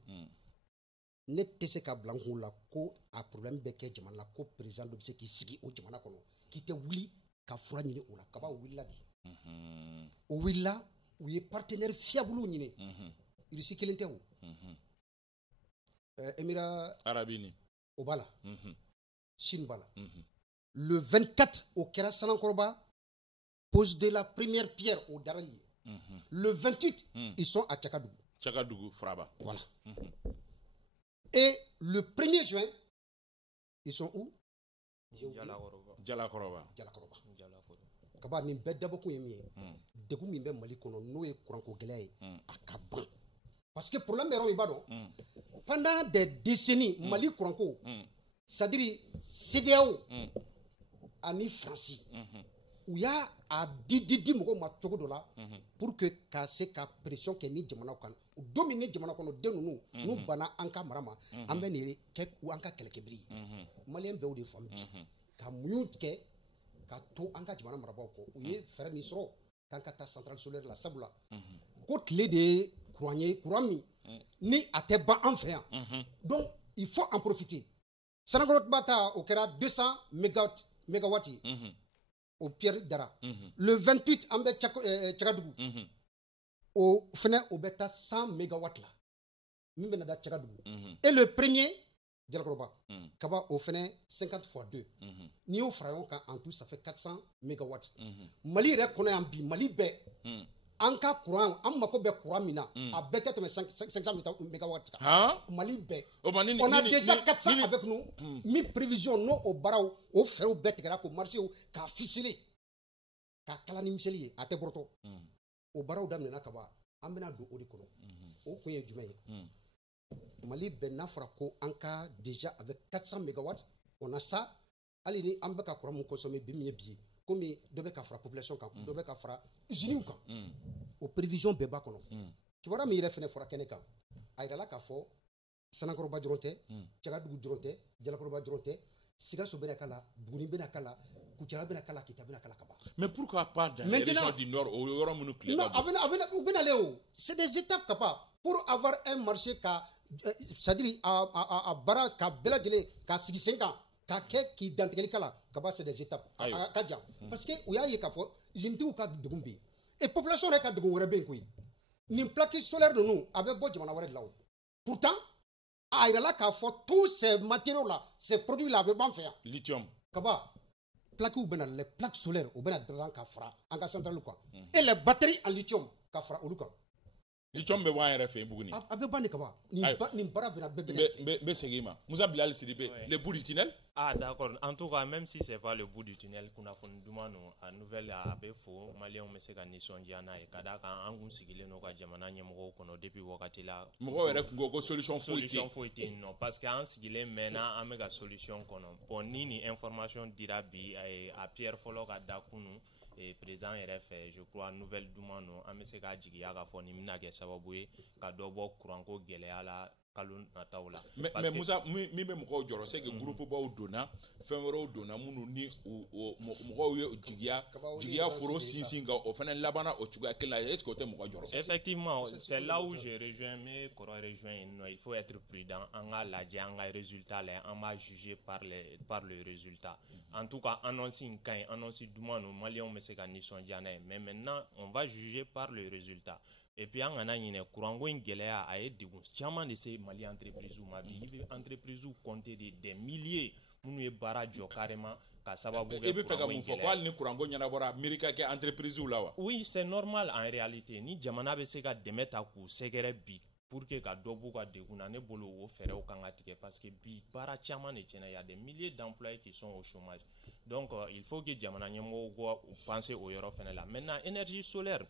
ne tɛ se ka bila n kun la ko a problème bɛ kɛ jamana la ko président dɔ bɛ se k'i sigi o jamana kɔnɔ k'i tɛ wuli ka fura ɲini o la kaba wulila de o wulila u ye partenaire fiable ɲini Russie kelen tɛ o Émirats arabes o b'a la Chine b'a la le 24 au kɛra Sanankɔrɔba pose de la première pierre au Darali le 28 ils sont à Tchakadougou Fraba voilà et le 1er juin ils sont où Jalakoroba kaba nin bɛɛ dabɔkun ye min ye degun min bɛ Mali kɔnɔ n'o ye kuranko gɛlɛya ye a ka ban parce que problème bɛ yɔrɔ min i b'a dɔn pendant des décennies Mali kuranko c'est-à-dire CEDEAO ani France u y'a di mɔgɔw ma cogo dɔ la pour que ka se ka pression kɛ ni jamanaw kan don min ni jamana kɔnɔ den ninnu n'u banna an ka mara ma an bɛ nin kɛ an ka kɛlɛkɛbiri ye maliyɛn bɛɛ o de faamu bi ka muɲu tigɛ ka to an ka jamana marabaaw kɔ u ye fɛɛrɛ min sɔrɔ k'an ka taa centrale solaire la sabula ko tile de ye courant ye courant min ni a tɛ ban an fɛ yan donc il faut en profiter Sanakoro Bata au kera 200 mégawatts au Pierre Dara. Le 28 Ambe Tchakadougou. Au Fene au Beta 100 mégawatts là. Mimbenada Tchakadougou. Et le premier Dialakoroba. Kaba au Fene 50 x 2. Ni au Frayon en tout ça fait 400 mégawatts. Mali reconnaît en bi Mali be. En cas courant, en mako be courant mina, a peut-être 500 mégawatts. Mali be. On a déjà 400 avec nous. Mi prévision non au barao, au fer au bête au marché ka ficelé. Ka kalani miseli a te broto. Au barao dam na kaba, amena do odi kono. Au point du mai. Mali be na frako en cas déjà avec 400 mégawatts, on a ça. Alini ambeka courant mon consommer bimie bi. Comme devait faire population quand devait faire usine quand aux prévisions beba kono tu vois mais il est fait fora keneka ayda la ka fo Sanakoro ba dronte Tchakadougou dronte Dialakoroba dronte siga so bena kala buguni bena kala kuchara bena kala kita bena kala kaba. Mais pourquoi pas dans les régions du nord au Yoram nucléaire? Non abena leo c'est des étapes kapa pour avoir un marché ka c'est-à-dire à bara ka bela dele ka 5 ans qui dans quel cas là c'est des étapes parce que il y a ka fo jintu ka dugumbi et population rek ka dugun wore ben koy ni plaque solaire de nous avec bo jamana wore de là pourtant a ira la ka fo tous ces matériaux là ces produits là avec ban faire lithium kaba plaque ou benal les plaques solaires ou benal dans ka fra en ka centrale quoi et les batteries en lithium ka fra ou quoi lithium be wan refe buguni abe bani kaba ni bara bena be segima Moussa Bilal Sidibé le bout du tunnel. Ah d'accord, en tout cas même si c'est pas le bout du tunnel qu'on a fait dumano a nouvelle abe fo malien me se ka nisondia na e kada ka angun sigile no ka jamana nyemgo kono depuis wakati la mo were ko solution foiti non parce que en sigile mena amega solution kono bon nini information dira bi a Pierre Folo ka dakunu et président RF je crois nouvelle dumano amese ka jigiya ka fo ni mina ke sababu e ka dobo kuranko gele ala kalun na taula mais Moussa mi me mo joro c'est que groupe ba dona fenwero dona munu ni mo jigiya foro sinsinga o fana labana o tuga kila est-ce que tu mo joro effectivement c'est là où je rejoins mes rejoindre il faut être prudent en a la janga résultat là on va juger par le résultat en tout cas annoncer dumano malien mais c'est ka ni sondiana mais maintenant on va juger par le résultat. Et puis en année courango ingélea a été chaman de ces Mali entreprises ou ma vie entreprises ou compter des milliers munu barajo carrément ka sababu et be feka mun fo ko al ni courango nyana bora america ke entreprise ou là wa oui c'est normal en réalité ni jamana be se ka demeta ku segere bi pour que ka dobu ka deguna ne bolo o fere o kanga tike parce que bi bara chaman ne tena ya des milliers d'employés qui sont au chômage donc il faut que jamana nyemo go penser au yoro fene là maintenant énergie solaire.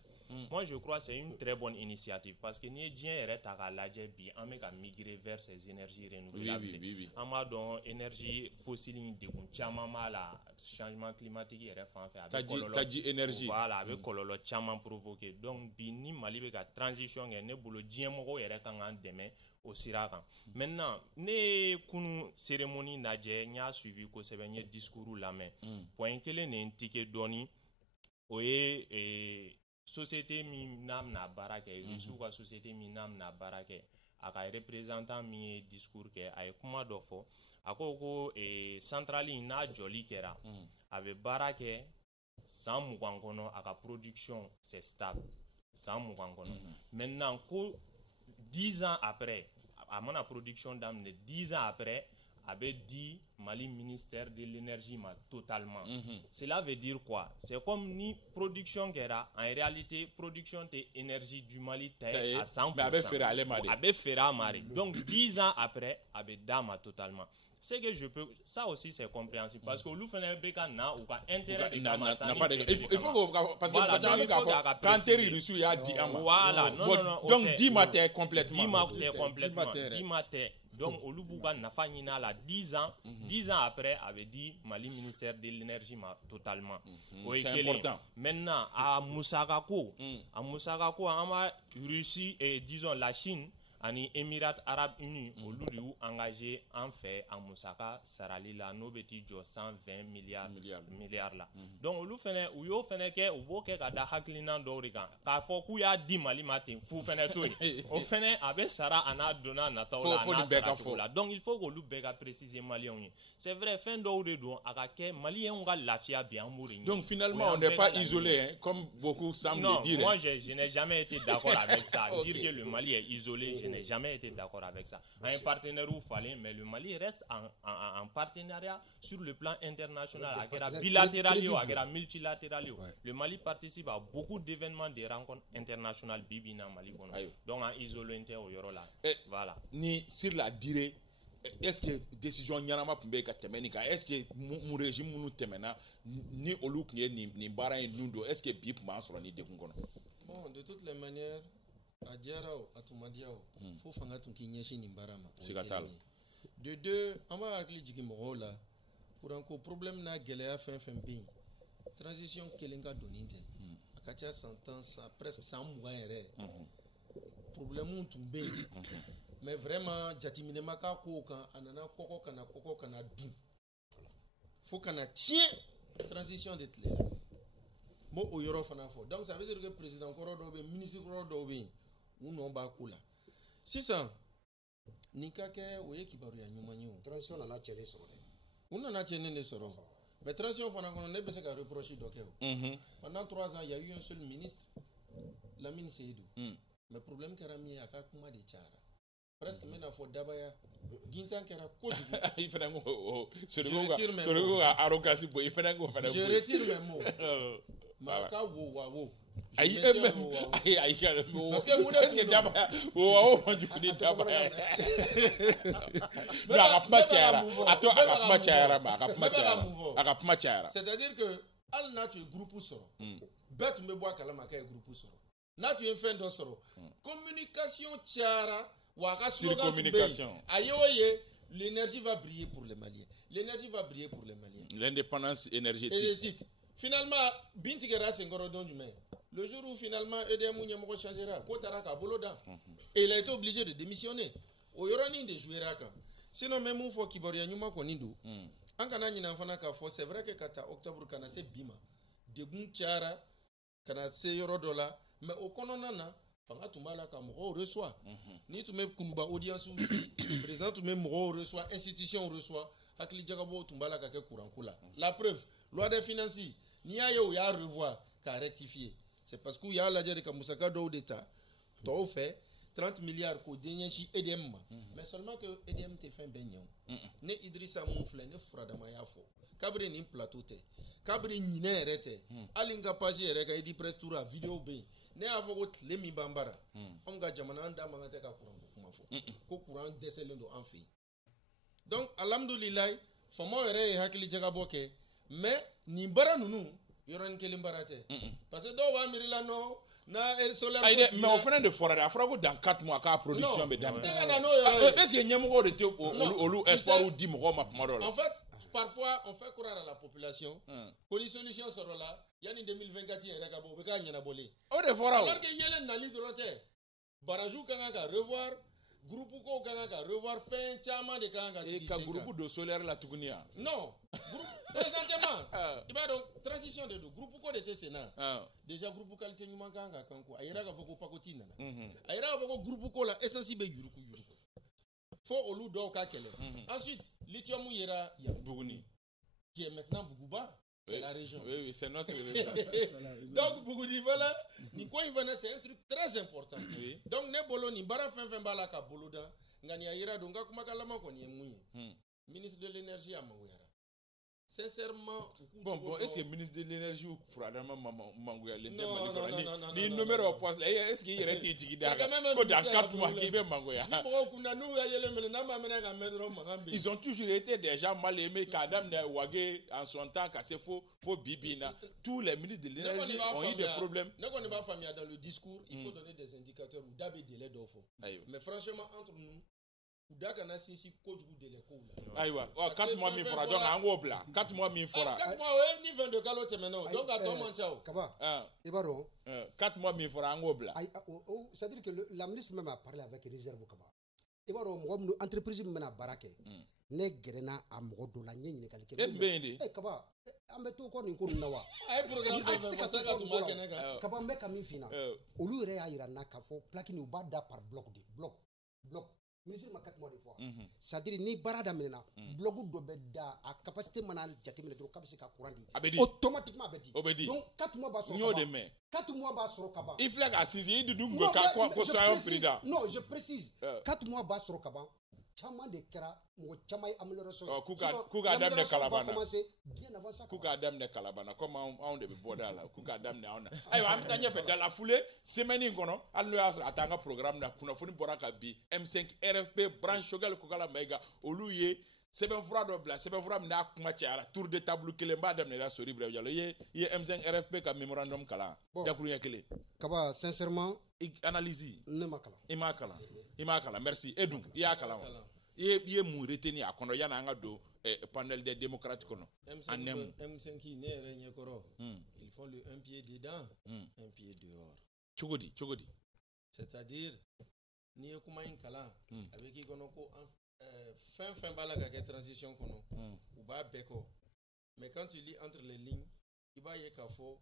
Moi je crois que c'est une très bonne initiative parce que ni dien ere ta ka laje bi on me ka migrer vers ces énergies renouvelables. Oui. Amadon énergie fossile de chama mala changement climatique ere fan fait avec taji énergie. Voilà avec kololo chama provoqué. Donc bi ni Mali be ka transition ne bolo dien moko ere kan an demain au sirakan. Maintenant ne kunu cérémonie naje nya suivi ko sebenye discours la main. Point kele ne ntike doni oye société mi nam na barake risu ka société mi nam na barake aka représentant mi discours ke ay kuma do fo akoko centrale na joli kera ave barake sans mugangono aka production c'est stable sans mugangono maintenant ko 10 ans après à mon production d'amne 10 ans après avait dit Mali ministère de l'énergie ma totalement. Cela veut dire quoi? C'est comme ni production qu'era en réalité production de énergie du Mali à 100%. Mais avait fait à Mari. Donc 10 ans après avait dama totalement. C'est que je peux ça aussi c'est compréhensible parce que l'ou fait beka na ou ka intérêt de il faut parce que quand tu reçu il y a 10 ans. Voilà, non. Donc 10 matin complètement. 10 matin. Donc, au Lubuga n'a pas la 10 ans après, avait dit Mali ministère de l'énergie totalement. C'est important. Maintenant, à Moussagako, on a Russie et disons la Chine, ani Émirats Arabes Unis olu de y'u engagé an fɛ a musaka sarali la n'o bɛ t'i jɔ 120 milliards la donc olu fɛnɛ u y'o fɛnɛ kɛ u b'o kɛ ka da hakilina dɔw de kan k'a fɔ k'u y'a di Mali ma ten fu fɛnɛ to yen o fɛnɛ a bɛ sara a n'a donna nataw la a n'a saracogo la donc il faut k'olu bɛɛ ka préciser maliyɛnw ye c'est vrai fɛn dɔw de don a ka kɛ maliyɛnw ka lafiya bi an b'o de ɲini donc finalement on n'est pas isolé hein, comme beaucoup semblent non, dire. moi je n'ai jamais été d'accord avec ça. Okay. Dire que le Mali est isolé, je n'ai jamais été d'accord avec ça. Un partenaire où fallait, mais le Mali reste en partenariat sur le plan international, bilatéral ou multilatéral. Le Mali participe à beaucoup d'événements, des rencontres internationales bibina Mali. Donc en isolé là. Voilà. Ni sur la durée, est-ce que décision nyarama pumbe ka temeni ka est-ce que mu régime munu temena ni olu k'ye ni bara in nundo est-ce que bi pumba sɔrɔ ni dekun kɔnɔ? Bon, de toutes les manières, à Diarao, à Toumadiao, il faut faire un qui n'y ni barama. De deux, on va accueillir Jigimoro là pour un problème na galère fin bin. Transition kelenga doninte. Akatia sentence presque 100 mois erreur. Problème tombé. Mais vraiment, jatimine maka ko kan anana koko kana dou. Faut kana tient transition de tle. Mo o yoro fana fo. Donc ça veut dire que président koro do be ministre koro do be uno ba kula. Sisan nikake oye kibaru ya nyuma nyu. Transition na chele soro. Uno na chene ne soro. Mais transition fana kono ne be se ka reprocher doke. Pendant 3 ans, il y a eu un seul ministre, Lamine Seydou. Mais problème kera mi aka kuma de chara. Presque maintenant faut dabaya gintan kera koju il fait ngo so arrogance bo il fait ngo fa je retire mes mots ma ka wo ayi parce que est-ce que dabaya wo manju ni dabaya akapma chara c'est-à-dire que al natu groupe soro bet me bois kala ma ka groupe soro natu en fin do soro communication chara sur communication. Ayoye, l'énergie va briller pour les Maliens. L'énergie va briller pour les Maliens. L'indépendance énergétique. Finalement, Bintigera Sengorodon du maire. Le jour où finalement EDM Mouniamoko changera, Kotaraka Boloda, et il a été obligé de démissionner. Au Yorani de jouer à sinon, même il faut qu'il y ait un Konindo. En Kanani n'enfant qu'à force, c'est vrai que Kata octobre Kanase Bima, de Bunchara, Kanase Yorodola, mais au Kononana. Fanga tumala ka moko reçoit ni tumé kumba audience aussi président tumé moko reçoit institution reçoit hakli jagabo tumbala ka ke courant kula la preuve loi des finances ni ya yo ya revoir ka rectifier c'est parce que ya la jere ka musaka do d'état to fait 30 milliards ko denye si EDM mais seulement que EDM te fait benyon ne Idrissa Moufle ne fradama ya fo kabri ni plateau te kabri nyine rete alinga page reka idi press tour vidéo be ne a fɔ ko tile min b'an bara anw ka jamana an da man kan tɛ ka kuran ko kuma fɔ ko kuran dɛsɛlen don an fɛ yen donc alhamdulilayi faamaw yɛrɛ ye hakili jagabɔ kɛ mais nin bara ninnu yɔrɔnin kelen bara tɛ parce que dɔw b'a miiri la nɔ na air solaire mais au fond de forêt a fɔra ko dans 4 mois ka production bɛ daminɛ est-ce que ɲɛmɔgɔw de tɛ olu espoir di mɔgɔw ma kuma dɔ la en fait parfois on fait croire à la population que les solutions seront là yani 2024 yɛrɛ ka bɔ u bɛ k'a ɲɛnabɔlen o de fɔra o alors que yɛlɛ nali dɔrɔn tɛ barrage kan ka revoir groupe ko kan ka revoir fɛn caman de kan ka sigi ka groupe de solaire la tuguni ya non groupe présentement i b'a dɔn transition de don groupe ko de tɛ sen na déjà groupe qualité ɲuman kan ka kan ko a yɛrɛ k'a fɔ ko pakoti nana a yɛrɛ k'a fɔ ko groupe ko la essence bɛ yuruku fo olu dɔw ka kɛlɛ ensuite lithium yera Buguni qui est maintenant Bougouba c'est la région oui c'est notre région donc Buguni voilà ni ko ifana c'est un truc très important donc ne bolo ni bara fin bala ka bolo dan ngani ayira donc kuma kalama ko ni munye ministre de l'énergie a mangoyara sincèrement bon est-ce que ministre de l'énergie ou Fradama mangoya le ni numéro poste est-ce qu'il y a été jigi da ko dans 4 mois qui be mangoya ils ont toujours été des gens mal aimés kadam na wage en son temps cassé faux bibina tous les ministres de l'énergie ont eu des problèmes ne connais pas famille dans le discours il faut donner des indicateurs ou d'abé délai d'offre mais franchement entre nous u da kana sinsin kojugu délai kow la. Ayiwa 4 mois min fɔra donc an k'o bila 4 mois min fɔra. 4 mois o ye ni 22 kalo tɛmɛna o donc a tɔ man ca o. Kaba i b'a dɔn 4 mois min fɔra an k'o bila. c'est à dire que la ministre même a parlé avec réserve Kaba i b'a dɔn mɔgɔ minnu entreprise min bɛna baara kɛ ne gɛrɛna a mɔgɔ dɔ la n ye ɲininkali kɛ. E tun bɛ yen de. Kaba an bɛ to kɔ nin ko ninnu na wa. a ye programme fɛn fɛn fɔ Saka tun b'a kɛnɛ kan. Kaba n bɛ ka min f'i ɲɛna olu yɛrɛ y'a yira n na k'a fɔ plaque nin u b'a da par bloc de bloc ministre ma 4 mois de fɔ c'est à dire ni baara daminɛna bloc dɔ bɛ da a capacité mana jateminɛ dɔrɔn k'a bɛ se ka courant di automatiquement a bɛ di. O bɛ di donc 4 mois b'a sɔrɔ n y'o de mɛn 4 mois b'a sɔrɔ ka ban. i filɛ k'a sinsin i dudu kun bɛ ko soyons prudents. Non, je précise 4 mois b'a sɔrɔ ka ban caman de kɛra mɔgɔ caman ye amélioration ye. K'u k'a daminɛ Kalabana bien avant ça. K'u k'a daminɛ Kalabana comme anw de bɛ bɔ da la k'u k'a daminɛ anw na. Ayiwa an bɛ taa ɲɛfɛ dans la foulée semaine in kɔnɔ hali n'o y'a sɔrɔ a t'an ka programme na kunnafoni bɔra ka bin M5 RFP branche Choguel Kokala Mayiga olu ye sɛbɛnfura dɔ bila sɛbɛnfura min n'a kuma cayara tour de table kelen b'a daminɛ Sori Ibrahima Diallo i ye M5 RFP ka mémorandum kalan dakuruɲɛ kelen. Kaba sincèrement analyse ne ma kalan. I m'a kalan merci e dun i y'a kalan wa i ye mun retenir a kɔnɔ yanni an ka don panel des démocrates kɔnɔ. M5 ne yɛrɛ ɲɛkɔrɔ ils font le un pied dedans un pied dehors. cogo di c'est-à-dire n'i ye kuma in kalan a bɛ k'i kɔnɔ ko fɛn fɛn b'a la ka kɛ transition kɔnɔ u b'a bɛɛ kɔ mais quand tu lis entre les lignes i b'a ye k'a fɔ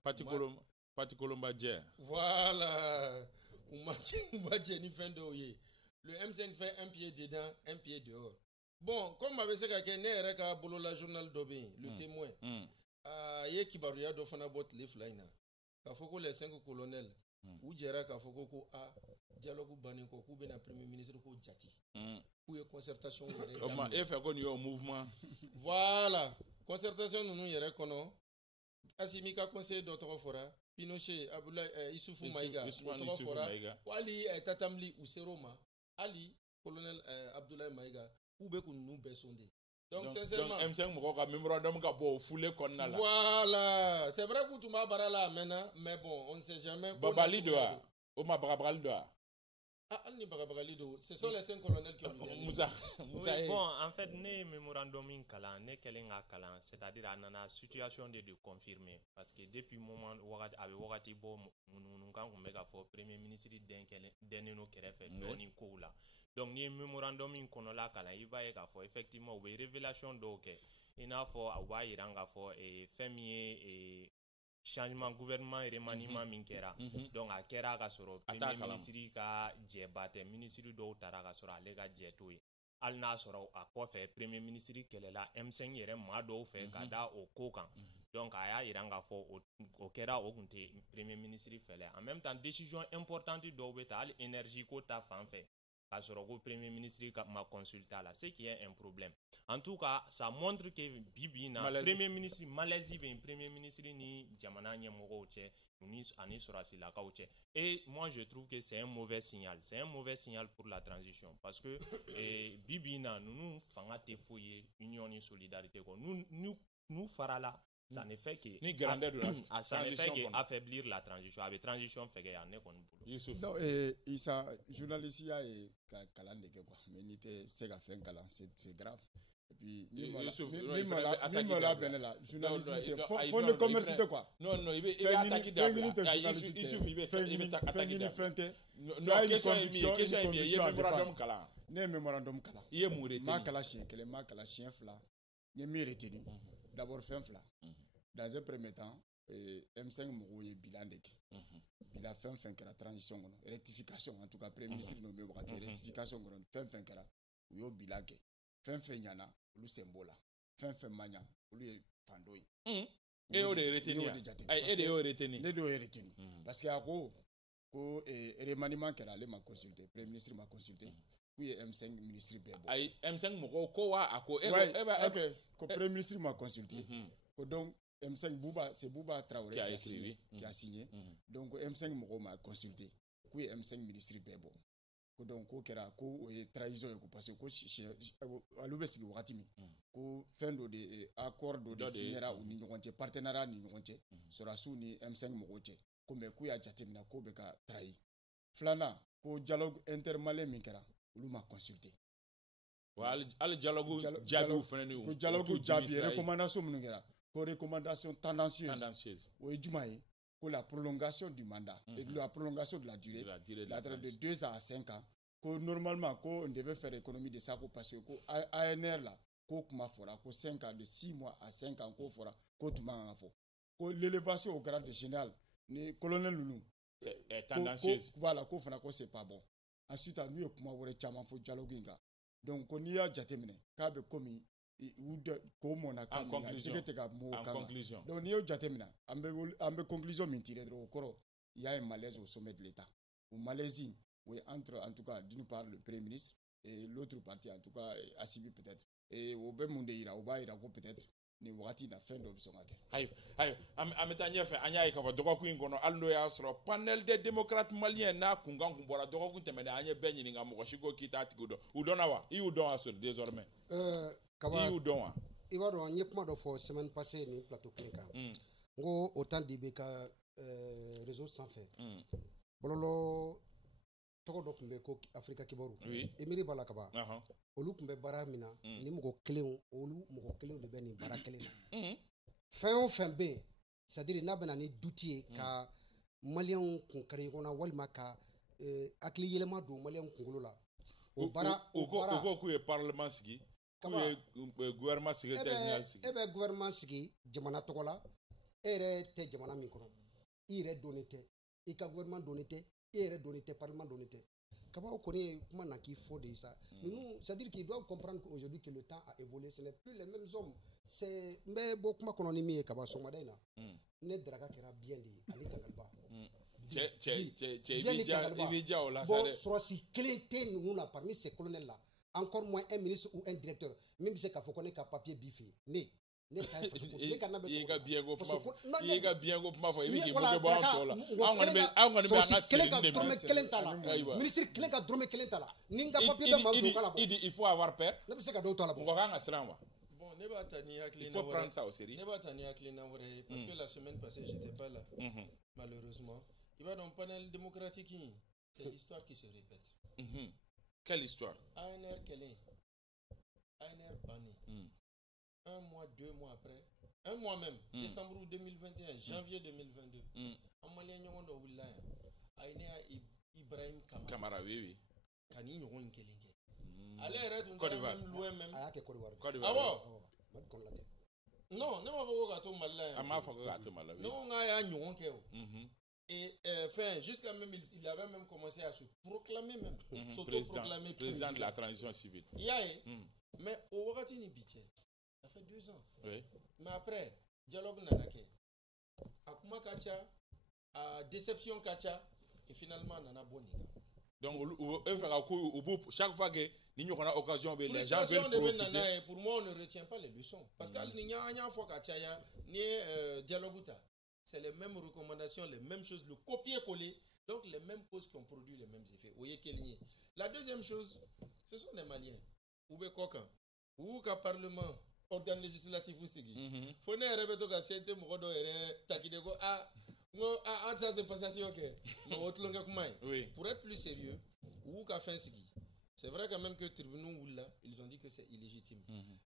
Pati Kolomba jɛ. Voilà u ma jɛ ni fɛn dɔw ye le M5 fait un pied dedans un pied dehors. Bon comme a bɛ se ka kɛ ne yɛrɛ ka bolola journal dɔ bɛ yen le témoin a ye kibaruya dɔ fana bɔ tile fila in na k'a fɔ ko les 5 colonels u jɛra k'a fɔ ko dialogue bannen kɔ k'u bɛna premier ministre ko jati k'u ye concertation yɛrɛ daminɛ. E fɛ ko nin y'o mouvement. Voilà concertation ninnu yɛrɛ kɔnɔ Assimi ka conseil dɔ tɔgɔ fɔra Pinochet Abdoulaye Issoufou Maïga o tɔgɔ fɔra hali Tatamli u ser'o ma hali colonel Abdoulaye Maïga k'u bɛ k'u ninnu bɛɛ sonder. Donc sincèrement M5 mɔgɔw ka mémorandum ka bɔ o foulée kɔnɔna la. Voilà c'est vrai k'u tun b'a baara la maintenant mais bon on ne sait jamais. Babali do wa o ma bagabagali do wa. hali ni bagabagali do ce sont les 5 colonels qui ont dit. Musa oui, bon en fait ne ye mémorandum in kalan ne kɛlen ka kalan c'est-à-dire a nana situation de confirmer parce que depuis moment wagati a bɛ wagati bɔ munumunu kan kun bɛ ka fɔ premier ministre dɛnnen no kɛrɛfɛ dɔɔni kow la donc ni ye mémorandum in kɔnɔla kalan i b'a ye k'a fɔ effectivement u bɛ révélation dɔw kɛ i n'a fɔ u b'a yira k'a fɔ fɛn min ye changement gouvernement remaniement min kɛra donc a kɛra ka sɔrɔ premier ministre ka jɛba tɛ ministre dɔw taara ka sɔrɔ ale ka jɛ t'o ye hali n'a sɔrɔ a kɔfɛ premier ministre kɛlɛla M5 yɛrɛ maa dɔw fɛ ka da o ko kan donc a y'a yira k'a fɔ o kɛra o kun tɛ premier ministre fɛlɛ en même temps décision importante dɔw bɛ ta hali énergie ko ta fan fɛ k'a sɔrɔ ko premier ministre ma consulté la ce qui est un problème en tout cas ça montre que bibi na premier ministre Malaisie bɛ premier ministre ni jamana ɲɛmɔgɔw cɛ ani sɔrɔsilakaw cɛ et moi je trouve que c'est un mauvais signal pour la transition parce que bibi na ninnu fanga tɛ foyi ye union ni solidarité kɔ n'u farala ça ne fait que ça ne fait que affaiblir la transition a bɛ transition fɛgɛya ne kɔni bolo. Donc Isa journaliste ye kalan de kɛ quoi mais n'i tɛ se ka fɛn kalan c'est grave. Et puis ni mala bɛnɛ la journalisme tɛ fo ne commerce tɛ quoi. Non i bɛ attaque da fɛn tɛ. question ye min ye mémorandum kalan. Ne ye mémorandum kalan. I ye mun retenir? M'a kalan siɲɛ 1 m'a kalan siɲɛ 2 n ye min retenir d'abord fɛn 2 dans un premier temps M5 mɔgɔw ye bilan de kɛ bilan fɛn fɛn kɛra transition kɔnɔ rectification en tout cas premier ministre n'o bɛ wagati rectification kɔnɔ fɛn fɛn kɛra u y'o bilan kɛ fɛn fɛn ɲana olu sen b'o la fɛn fɛn ma ɲa olu ye fan dɔ ye. E y'o de retenir e de y'o retenir. Ne de y'o retenir parce que a ko remaniement kɛra ale ma consulter premier ministre ma consulter k'u ye M5 ministre bɛɛ bɔ. ayi M5 mɔgɔw ko wa a ko ok ko premier ministre ma consulter ko donc M5 c'est Bouba Traoré qui a signé donc M5 mɔgɔw ma consulter k'u ye M5 ministre bɛɛ bɔ ko donc ko kɛra ko o ye trahison ye ko parce que ko olu bɛ sigi wagati min ko fɛn dɔ de accord dɔ de signera u ni ɲɔgɔn cɛ partenariat ni ɲɔgɔn cɛ sɔrɔdasiw ni M5 mɔgɔw cɛ ko mais k'u y'a jateminɛ k'o bɛ ka trahir filanan ko dialogue intermalien min kɛra olu ma consulter al dialogue jaabiw fana ni ko dialogue jaabi recommandation minnu kɛra ko recommandation tendancieuse o ye juma ye ko la prolongation du mandat et la prolongation de la durée de 2 ans à 5 ans ko normalement ko on devait faire économie de ça ko parce que ko ANR là ko kuma fɔra ko 5 ans de 6 mois à 5 ans ko fɔra ko tuma kan ka fɔ ko l'élévation au grade général ni colonel ninnu c'est tendancieuse voilà ko fana ko c'est pas bon ensuite n'u ye kuma wɛrɛ caman fɔ dialogue in kan donc ko n'i y'a jateminɛ k'a bɛ komi u ko mɔna kan min na jɛgɛ tɛ ka mɔ o kan donc n'i y'o jateminɛ an bɛ conclusion min tirer dɔrɔn o kɔrɔ il y a un malaise au sommet de l'État o malaise o ye entre en tout cas d'une part le premier ministre et l'autre partie en tout cas Assimi peut-être et o bɛ mun de yira o b'a yira ko peut-être ni wagati na fɛn dɔ bɛ sɔn ka kɛ ayo an bɛ taa ɲɛfɛ an y'a ye k'a fɔ dɔgɔkun in kɔnɔ hali n'o y'a sɔrɔ panel des démocrates maliens n'a kunkan kun bɔra dɔgɔkun tɛmɛnen an ye bɛɛ ɲininka mɔgɔ si ko k'i t'a tigi dɔn u dɔnna wa i y'u dɔn wa sɔrɔ désormais kaba i y'u dɔn wa i b'a dɔn n ye kuma dɔ fɔ semaine passée ni plateau kelen kan n ko o temps de bɛ ka réseau sanfɛ bɔlɔlɔ tɔgɔ dɔ tun bɛ ko Afrika Kibaru Emiri b'a la kaban olu tun bɛ baara min na ni mɔgɔ kelenw de bɛ nin baara kelen na fɛn o fɛn bɛ yen c'est à dire n'a bɛ na ni duti ye ka maliyɛnw kun kari ɲɔgɔn na walima ka hakili yɛlɛma don maliyɛnw kunkolo la o baara u ko k'u ye parlement sigi k'u ye gouvernement secrétaire général sigi e bɛ gouvernement sigi jamana tɔgɔ la e yɛrɛ tɛ jamana min kɔnɔ i yɛrɛ donnen tɛ i ka gouvernement donnen tɛ e yɛrɛ donnen tɛ parlement donnen tɛ Kaba kɔni ye kuma na k'i fɔ de ye sa c'est-à-dire qu'ils doivent comprendre qu'aujourd'hui que le temps a évolué ce n'est plus les mêmes hommes c'est n bɛ bɔ kuma kɔnɔ ni min ye Kaba sɔgɔmada in na ne daraka kɛra bien de ye ani Kangaliba cɛ i b'i ja o la sa dɛ bon sɔrɔsi kelen tɛ ninnu na parmi ces colonels là encore moins un ministre ou un directeur min bɛ se k'a fɔ ko ne ka papier b'i fɛ yen ne ka i ka biɲɛko kuma fɔ i ye ka biɲɛko kuma fɔ i bɛ k'i moke bɔ an tɔ la an kɔni bɛ an ka kelen ka dɔrɔmɛ kelen t'a la ministre kelen ka dɔrɔmɛ kelen t'a la ni n ka papier bɛ maa min fɛ o k'a la bɔ il faut avoir peur ne bɛ se ka dɔw t'a la bɔ mɔgɔ kan ka siran wa bon ne b'a ta ni hakilina il faut prendre ça au sérieux ne b'a ta ni hakilina wɛrɛ ye parce que la semaine passée j'étais pas là malheureusement i b'a dɔn panel démocratique in c'est l'histoire qui se répète quelle histoire ANR kɛlen ANR banni 1 mois, 2 mois après, 1 mois même, décembre 2021, janvier 2022, en malien ɲɔgɔn dɔ wulila yan a ye ne ya Ibrahim Kamara oui ka ni ɲɔgɔn kelen kɛ ale yɛrɛ tun taara même loin même a y'a kɛ Côte d'Ivoire awɔ Mali kɔnɔ la tɛ non ne m'a fɔ ko ka to Mali la yan a m'a fɔ ko k'a to Mali la ne ko k'a y'a ɲɔgɔn kɛ o et enfin jusqu'à même il avait même commencé à se proclamer même s'auto-proclamer président de la transition civile i y'a ye mais o wagati ni bi cɛ ça fait 2 ans. Oui. Mais après, dialogue nana kɛ. A kuma ka ca, a déception ka ca, et finalement nana bɔ nin kan. Donc eux fera coup chaque fois que ni ɲɔgɔnna occasion bɛ les gens veulent profiter. Pour moi on ne retient pas les leçons parce que hali ni ɲa fɔ ka caya ni dialogue ta, c'est les mêmes recommandations, les mêmes choses, le copier-coller, donc les mêmes causes qui ont produit les mêmes effets. Oye kelinye. La deuxième chose, ce sont les Maliens. Ou be kokan, ou ka parlement organe législatif ou sigi. Faut ne yɛrɛ bɛ to ka sente mɔgɔ dɔ yɛrɛ takide ko an ça c'est passation ok. Mais o tulon kuma ye. Pour être plus sérieux, ou ka fɛn sigi. C'est vrai quand même que tribunaux wulila, ils ont dit que c'est illégitime.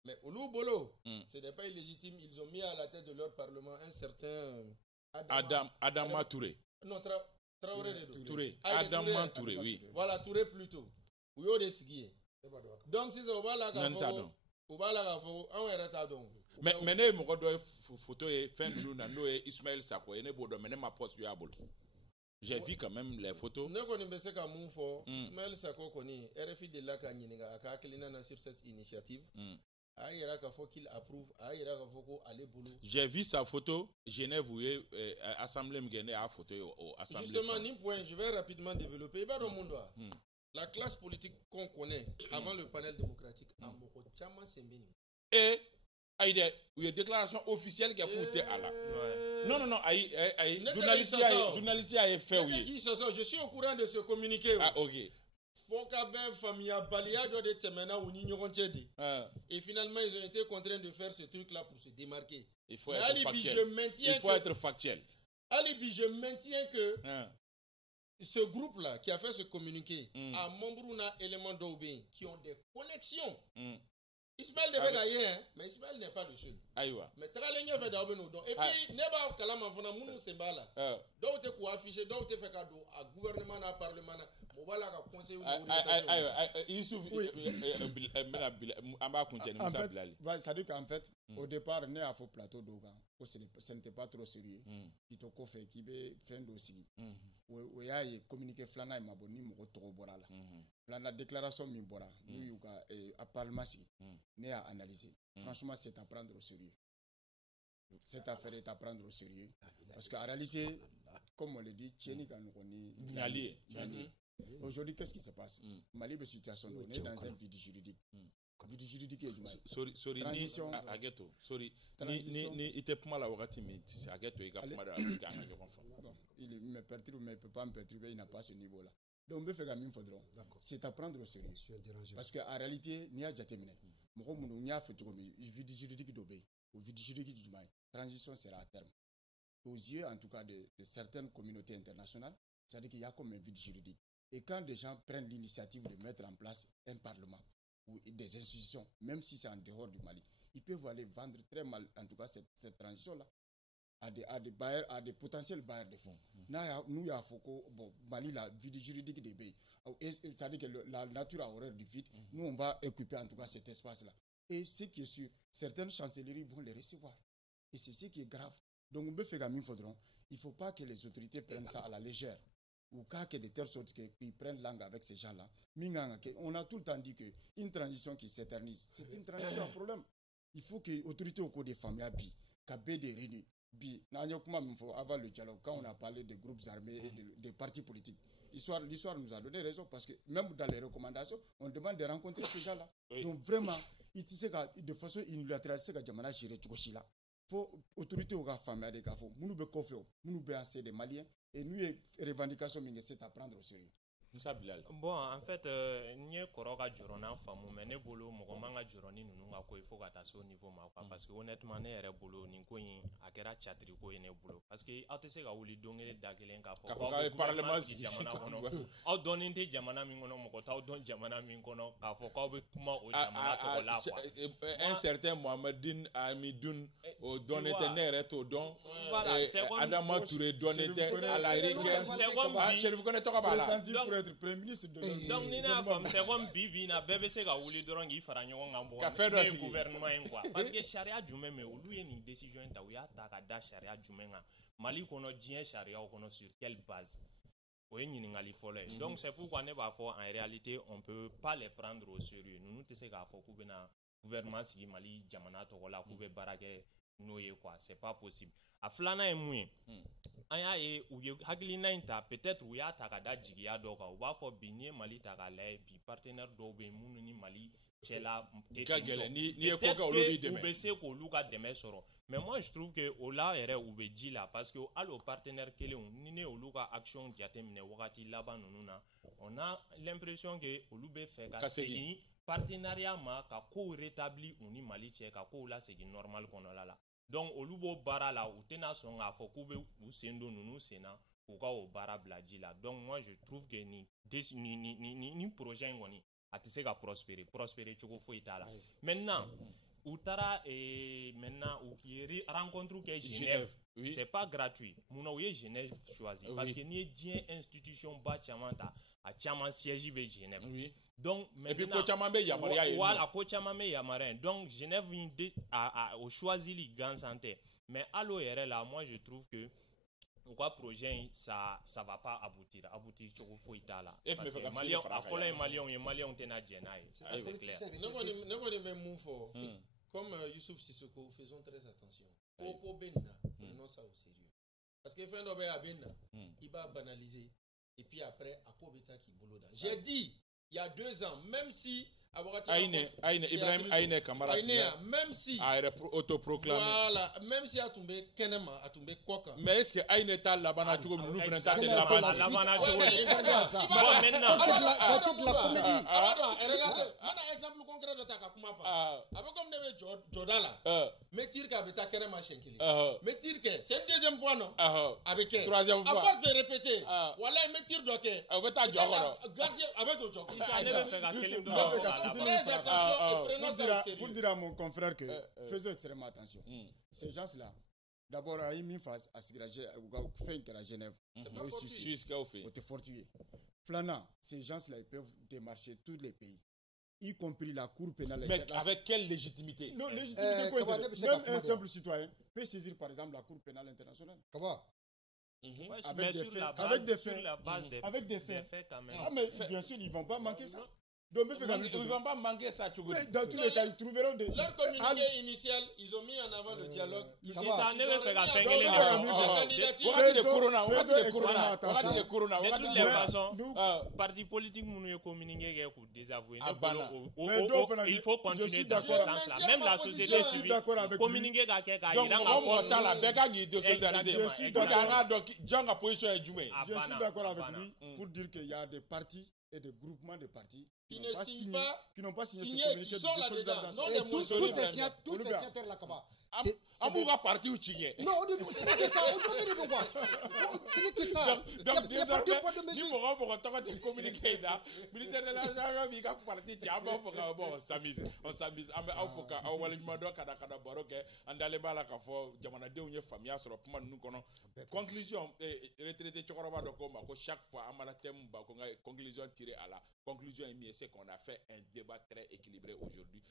Mais olu bolo, ce n'est pas illégitime, ils ont mis à la tête de leur parlement un certain Adama Touré. Non, Traoré de Touré. Adama Touré, oui. Voilà, Touré plutôt. Ou yo de sigi. Donc si ça va là o b'a la k'a fɔ anw yɛrɛ t'a dɔn mais ne ye mɔgɔ dɔ ye photo ye fɛn ninnu na n'o ye Ismaël Sako ye ne b'o dɔn mais ne ma poste y'a bolo j'ai vu quand même les photos ne kɔni bɛ se ka mun fɔ Ismaël Sako kɔni RFI delila ka ɲininka a ka hakilina na sur cette initiative a y'a yira k'a fɔ qu'il approuve a y'a yira k'a fɔ ko ale bolo j'ai vu sa photo Genève u ye assemblée min kɛ ne y'a photo ye o assemblée justement ni point je vais rapidement développer i b'a dɔn mun don wa la classe politique qu'on connaît avant le panel démocratique a mɔgɔ caman sen bɛ nin. Et ayi dɛ u ye déclaration officielle kɛ k'u tɛ a la. Non ayi journaliste y'a ye fɛn u ye. Je suis au courant de ce communiqué. Ah ok. Fo ka bɛn faamuyabaliya dɔ de tɛmɛna u ni ɲɔgɔn cɛ de. Et finalement ils ont été contraints de faire ce truc là pour se démarquer. Il faut être factuel. Il faut être factuel. Hali bi je maintiens que ce groupe-là qui a fait ce communiqué a membres n'a éléments d'OB qui ont des connexions. Ismaël devait gagner, hein, mais Ismaël n'est pas le seul. Aïwa. Mais Tralenya fait d'abord nous. Et puis, Neba Kalama Fana Mounou Sembala. Donc, tu as affiché, donc tu fait cadeau à gouvernement, à parlement, Mobala, à conseil. Youssouf, en fait, ça dit qu'en fait, au départ, né à faux plateau d'Ogan, ce n'était pas trop sérieux. Qui te fait, qui veut faire aussi. Où il y a communiqué flana et maboni, mon trop borala. La déclaration Mimbora, nous, à Parlement, n'est à analyser. Franchement, c'est à prendre au sérieux. Cette affaire est à prendre au sérieux. Parce qu'en réalité, comme on le dit, Tchéni Kanouoni, aujourd'hui, qu'est-ce qui se passe? Mali est situation, on est dans un vide juridique. Vide juridique est du mal. Sorry, transition. Ageto, sorry. Ni ite puma la wakati mi, c'est Ageto, il a puma la il me perturbe, mais il ne peut pas me perturber, il n'a pas ce niveau-là. Donc, on peut faire comme il faudra. C'est à prendre au sérieux. Parce qu'en réalité, il y a déjà terminé. Il y a fait vide juridique d'obéir. Au vide juridique du mal. Transition sera à terme. Aux yeux, en tout cas, de certaines communautés internationales, c'est-à-dire qu'il y a comme un vide juridique. Et quand des gens prennent l'initiative de mettre en place un parlement ou des institutions, même si c'est en dehors du Mali, ils peuvent aller vendre très mal, en tout cas, cette transition-là. À des potentiels bailleurs de fonds. Nous, il y a bon, Mali, la vie juridique des pays. C'est-à-dire que la nature a horreur du vide. Nous, on va occuper en tout cas cet espace-là. Et ce qui est sûr, certaines chancelleries vont les recevoir. Et c'est ce qui est grave. Donc, on peut faire comme il faudra. Il ne faut pas que les autorités prennent ça à la légère. Ou que de telle sorte qu'ils prennent langue avec ces gens-là. On a tout le temps dit qu'une transition qui s'éternise, c'est une transition à problème. Il faut que l'autorité au cours des familles qu'il des réunions. Avant le dialogue, quand on a parlé des groupes armés et des partis politiques, l'histoire nous a donné raison parce que même dans les recommandations, on demande de rencontrer ces gens-là. Donc vraiment, de façon unilatérale, c'est que Djamana gère tout ça. Il faut autorité au gars famille des gars, nous be confier, nous be assez des Maliens et nous les revendications c'est à prendre au sérieux. Bon, en fait, n'y a pas de journée en femme, mais ne bolo, mon manga journée, nous n'avons pas il faut qu'à au niveau parce que honnêtement, ne est bolo, ni quoi, à quel chatri quoi, ne bolo, parce que à te sega ou li donner d'agelen ka fo. Parlement si jamana kono. Au donner des jamana mingono mokota, au don jamana mingono ka fo ka be kuma au jamana to la quoi. Un certain Mohamedine Amidoun au donné tenere to don. Adama Touré donné à la rigueur. Je vous connais pas là. Premier ministre de donc ni na fam c'est comme bibi na bébé se ga wuli doron gi fara nyon ngambo le gouvernement en quoi parce que charia jume me olu ye ni décision ta ya ta ka da charia jume nga Mali kono dien charia o kono sur quelle base o ye ni ngali folo donc c'est pourquoi ne ba fo en réalité on peut pas les prendre au sérieux nous te se ga fo ku bena gouvernement si Mali jamana to la ku be barake no ye quoi c'est pas possible a flana e mouye aya e ou ye haglina inta peut-être ou ya ta kada jigiya do ka ou ba fo binier Mali ta ka lay puis partenaire do be munu ni Mali chela ni e ko ka olobi deme ou be se ko luka deme soro mais moi je trouve que au la ere ou be di là parce que allo partenaire kele on ni ne oluka action diatemine wakati laba nununa on a l'impression que olube fait ka segui partenariat ma ka ko rétabli on ni Mali che ka ko la segui normal kono la donc olubo bara la ou tena son a fo kube ou sendo nunu sena ou ka o bara blaji la donc moi je trouve que ni projet ngoni atise ka prospérer choko fo itala maintenant Outara et maintenant ou qui rencontre que Genève, oui. C'est pas gratuit. Mon ouye Genève choisi parce que ni bien institution ba chamanta a chama siège be Genève. Oui. Donc maintenant et puis ko chama be yamara voilà ko chama me yamara. Donc Genève a choisi les grands santé. Mais à l'ORL là moi je trouve que pourquoi projet ça va pas aboutir choko fo itala parce que malien a folé malien tena jenaï c'est clair. Ne connais même mou fort. Comme Youssouf Sissoko, faisons très attention. Popo Benna, prenons ça au sérieux. Parce que fin d'obé à Benna, il va banaliser. Et puis après, à Pobeta qui boulot. J'ai dit, il y a 2 ans, même si Aïne Ibrahim Aïne Kamara même si a autoproclamé voilà même si a tombé Kenema a tombé Koka mais est-ce que Aïne ta labana tu nous frère ta C'est labana ça. Maintenant C'est toute la comédie. Regarde, un exemple concret de ta kuma pa. Avec comme ne Jodala. Mais dire qu'avec ta Kenema Shenkili. Mais dire que c'est une deuxième fois non. Avec troisième fois. À force de répéter. Voilà, mais dire donc. Avec ta Jogoro. Gardien avec ton Jogoro. ça ne veut faire quel Très attention et prenons ça au sérieux. Pour dire à mon confrère que faisons extrêmement attention. Ces gens-là, d'abord, à une phase, à ce que fait à Genève, Suisse qu'a fait. au fortuit. Flanant, ces gens-là, ils peuvent démarcher tous les pays, y compris la Cour pénale. Mais avec quelle légitimité? Non, légitimité quoi? Même un simple citoyen peut saisir, par exemple, la Cour pénale internationale. Comment? Avec des faits. Ah, mais bien sûr, ils ne vont pas manquer ça. Donc, ils ne vont pas manquer ça. Mais dans tous les cas, ils trouveront des... Leur communiqué initial, ils ont mis en avant le dialogue. Ça ne veut faire De toutes les façons, parti politique nous communiquer pour désavouer. Il faut continuer dans ce sens-là. Même la société civile communiquer avec donc je suis d'accord avec lui pour dire qu'il y a des partis et des groupements de partis qui n'ont pas signé ce communiqué de solidarisation. Tous ces signataires là, comment? Amoura parti ou Tchigé? Non, ce n'est que ça. Ce n'est que ça. Donc, il y a pas deux poids de mesure. Ni mon pour te communiquer là. Ministère de l'argent, il a parti. On s'amuse. On faut qu'on va le demander kada baroque. Andale bala kafo. Jamana de une famille sur le plan nous connaissons. Conclusion. Retraité Chokoroba Dokoma. Chaque fois, on a thème conclusion tirée à la conclusion est c'est qu'on a fait un débat très équilibré aujourd'hui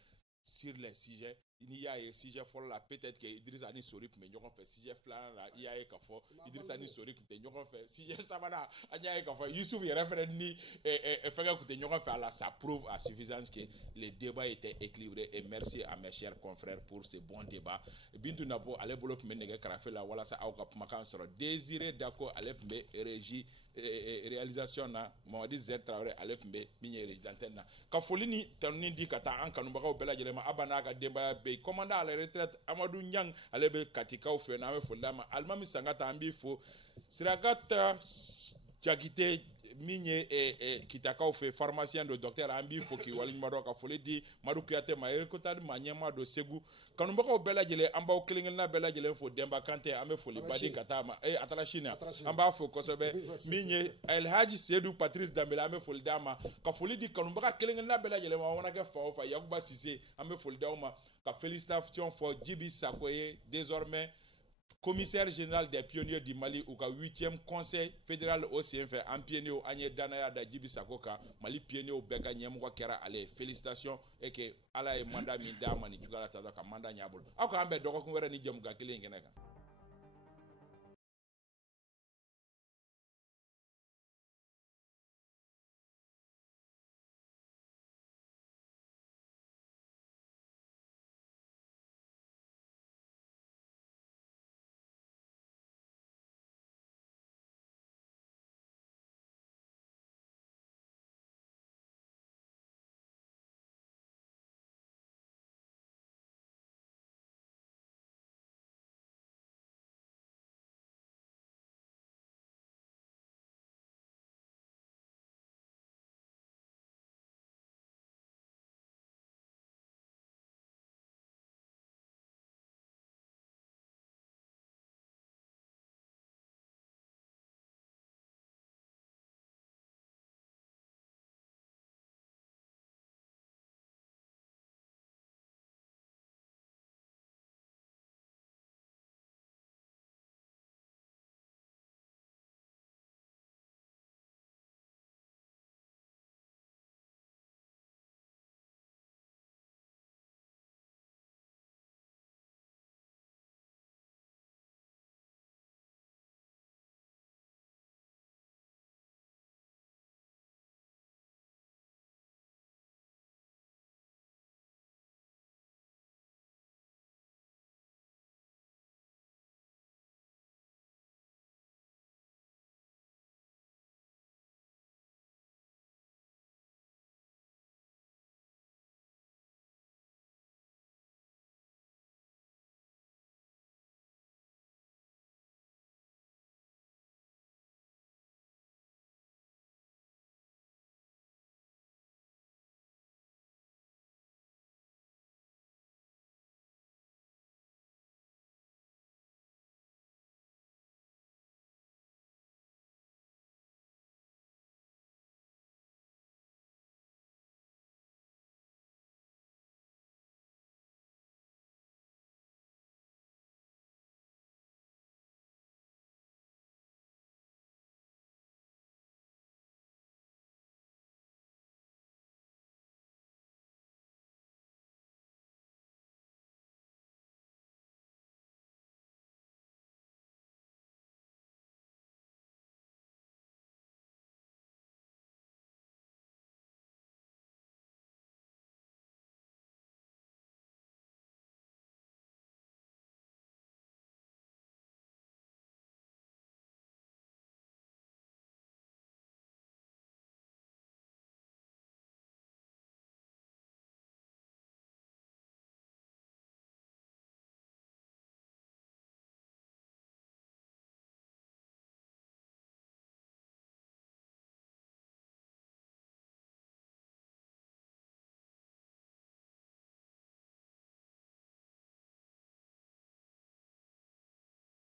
sur les sujets. Il y a un sujet fort là, peut-être que Idrissa ni Sori mais nous on fait sujet flan là, il y a un kafo Idrissa ni Sori mais nous on fait sujet Sabana, il y a un kafo Youssouf il référé ni et fait que nous on fait là, ça prouve à suffisance que les débats étaient équilibrés et merci à mes chers confrères pour ce bon débat. Bintou Nabo allez bolo pour mener café là, voilà ça a au makan sera désiré d'accord allez pour régie réalisation na Mamadi Z Traoré allez pour mini régie d'antenne na. Kafolini tani di kata an kanubaga au bela jelema abana ka demba be commandant à la retraite Amadou Nyang alebe katika ou fe na me fo lama almami sangata ambi fo sirakata jakite minye kitaka ou fe pharmacien de docteur ambi fo ki wali mado ka fo le di Madou Kouyaté ma rekota manyema do segu kanubaga au bela jele amba o klingel na bela jele fo Demba Kanté ame fo le badi katama atala China amba fo kosobe minye El Hadji Seydou Patrice Dambela ame fo le dama ka fo le di kanubaga klingel na bela jele ma wana ke fa Yakuba Cissé ame fo le dama ka félicitations pour Djibi Sakoye, désormais commissaire général des pionniers du Mali ou ka 8e conseil fédéral au CNF en pionnier au Agnès Danaya da Djibi Sakoka Mali pionnier au Beka Nyamwa Kera ale félicitations et que ala e mandat mi da mani jugala ta ka mandat nyabul ako ambe doko ko wera ni jëm ga kele ngene ka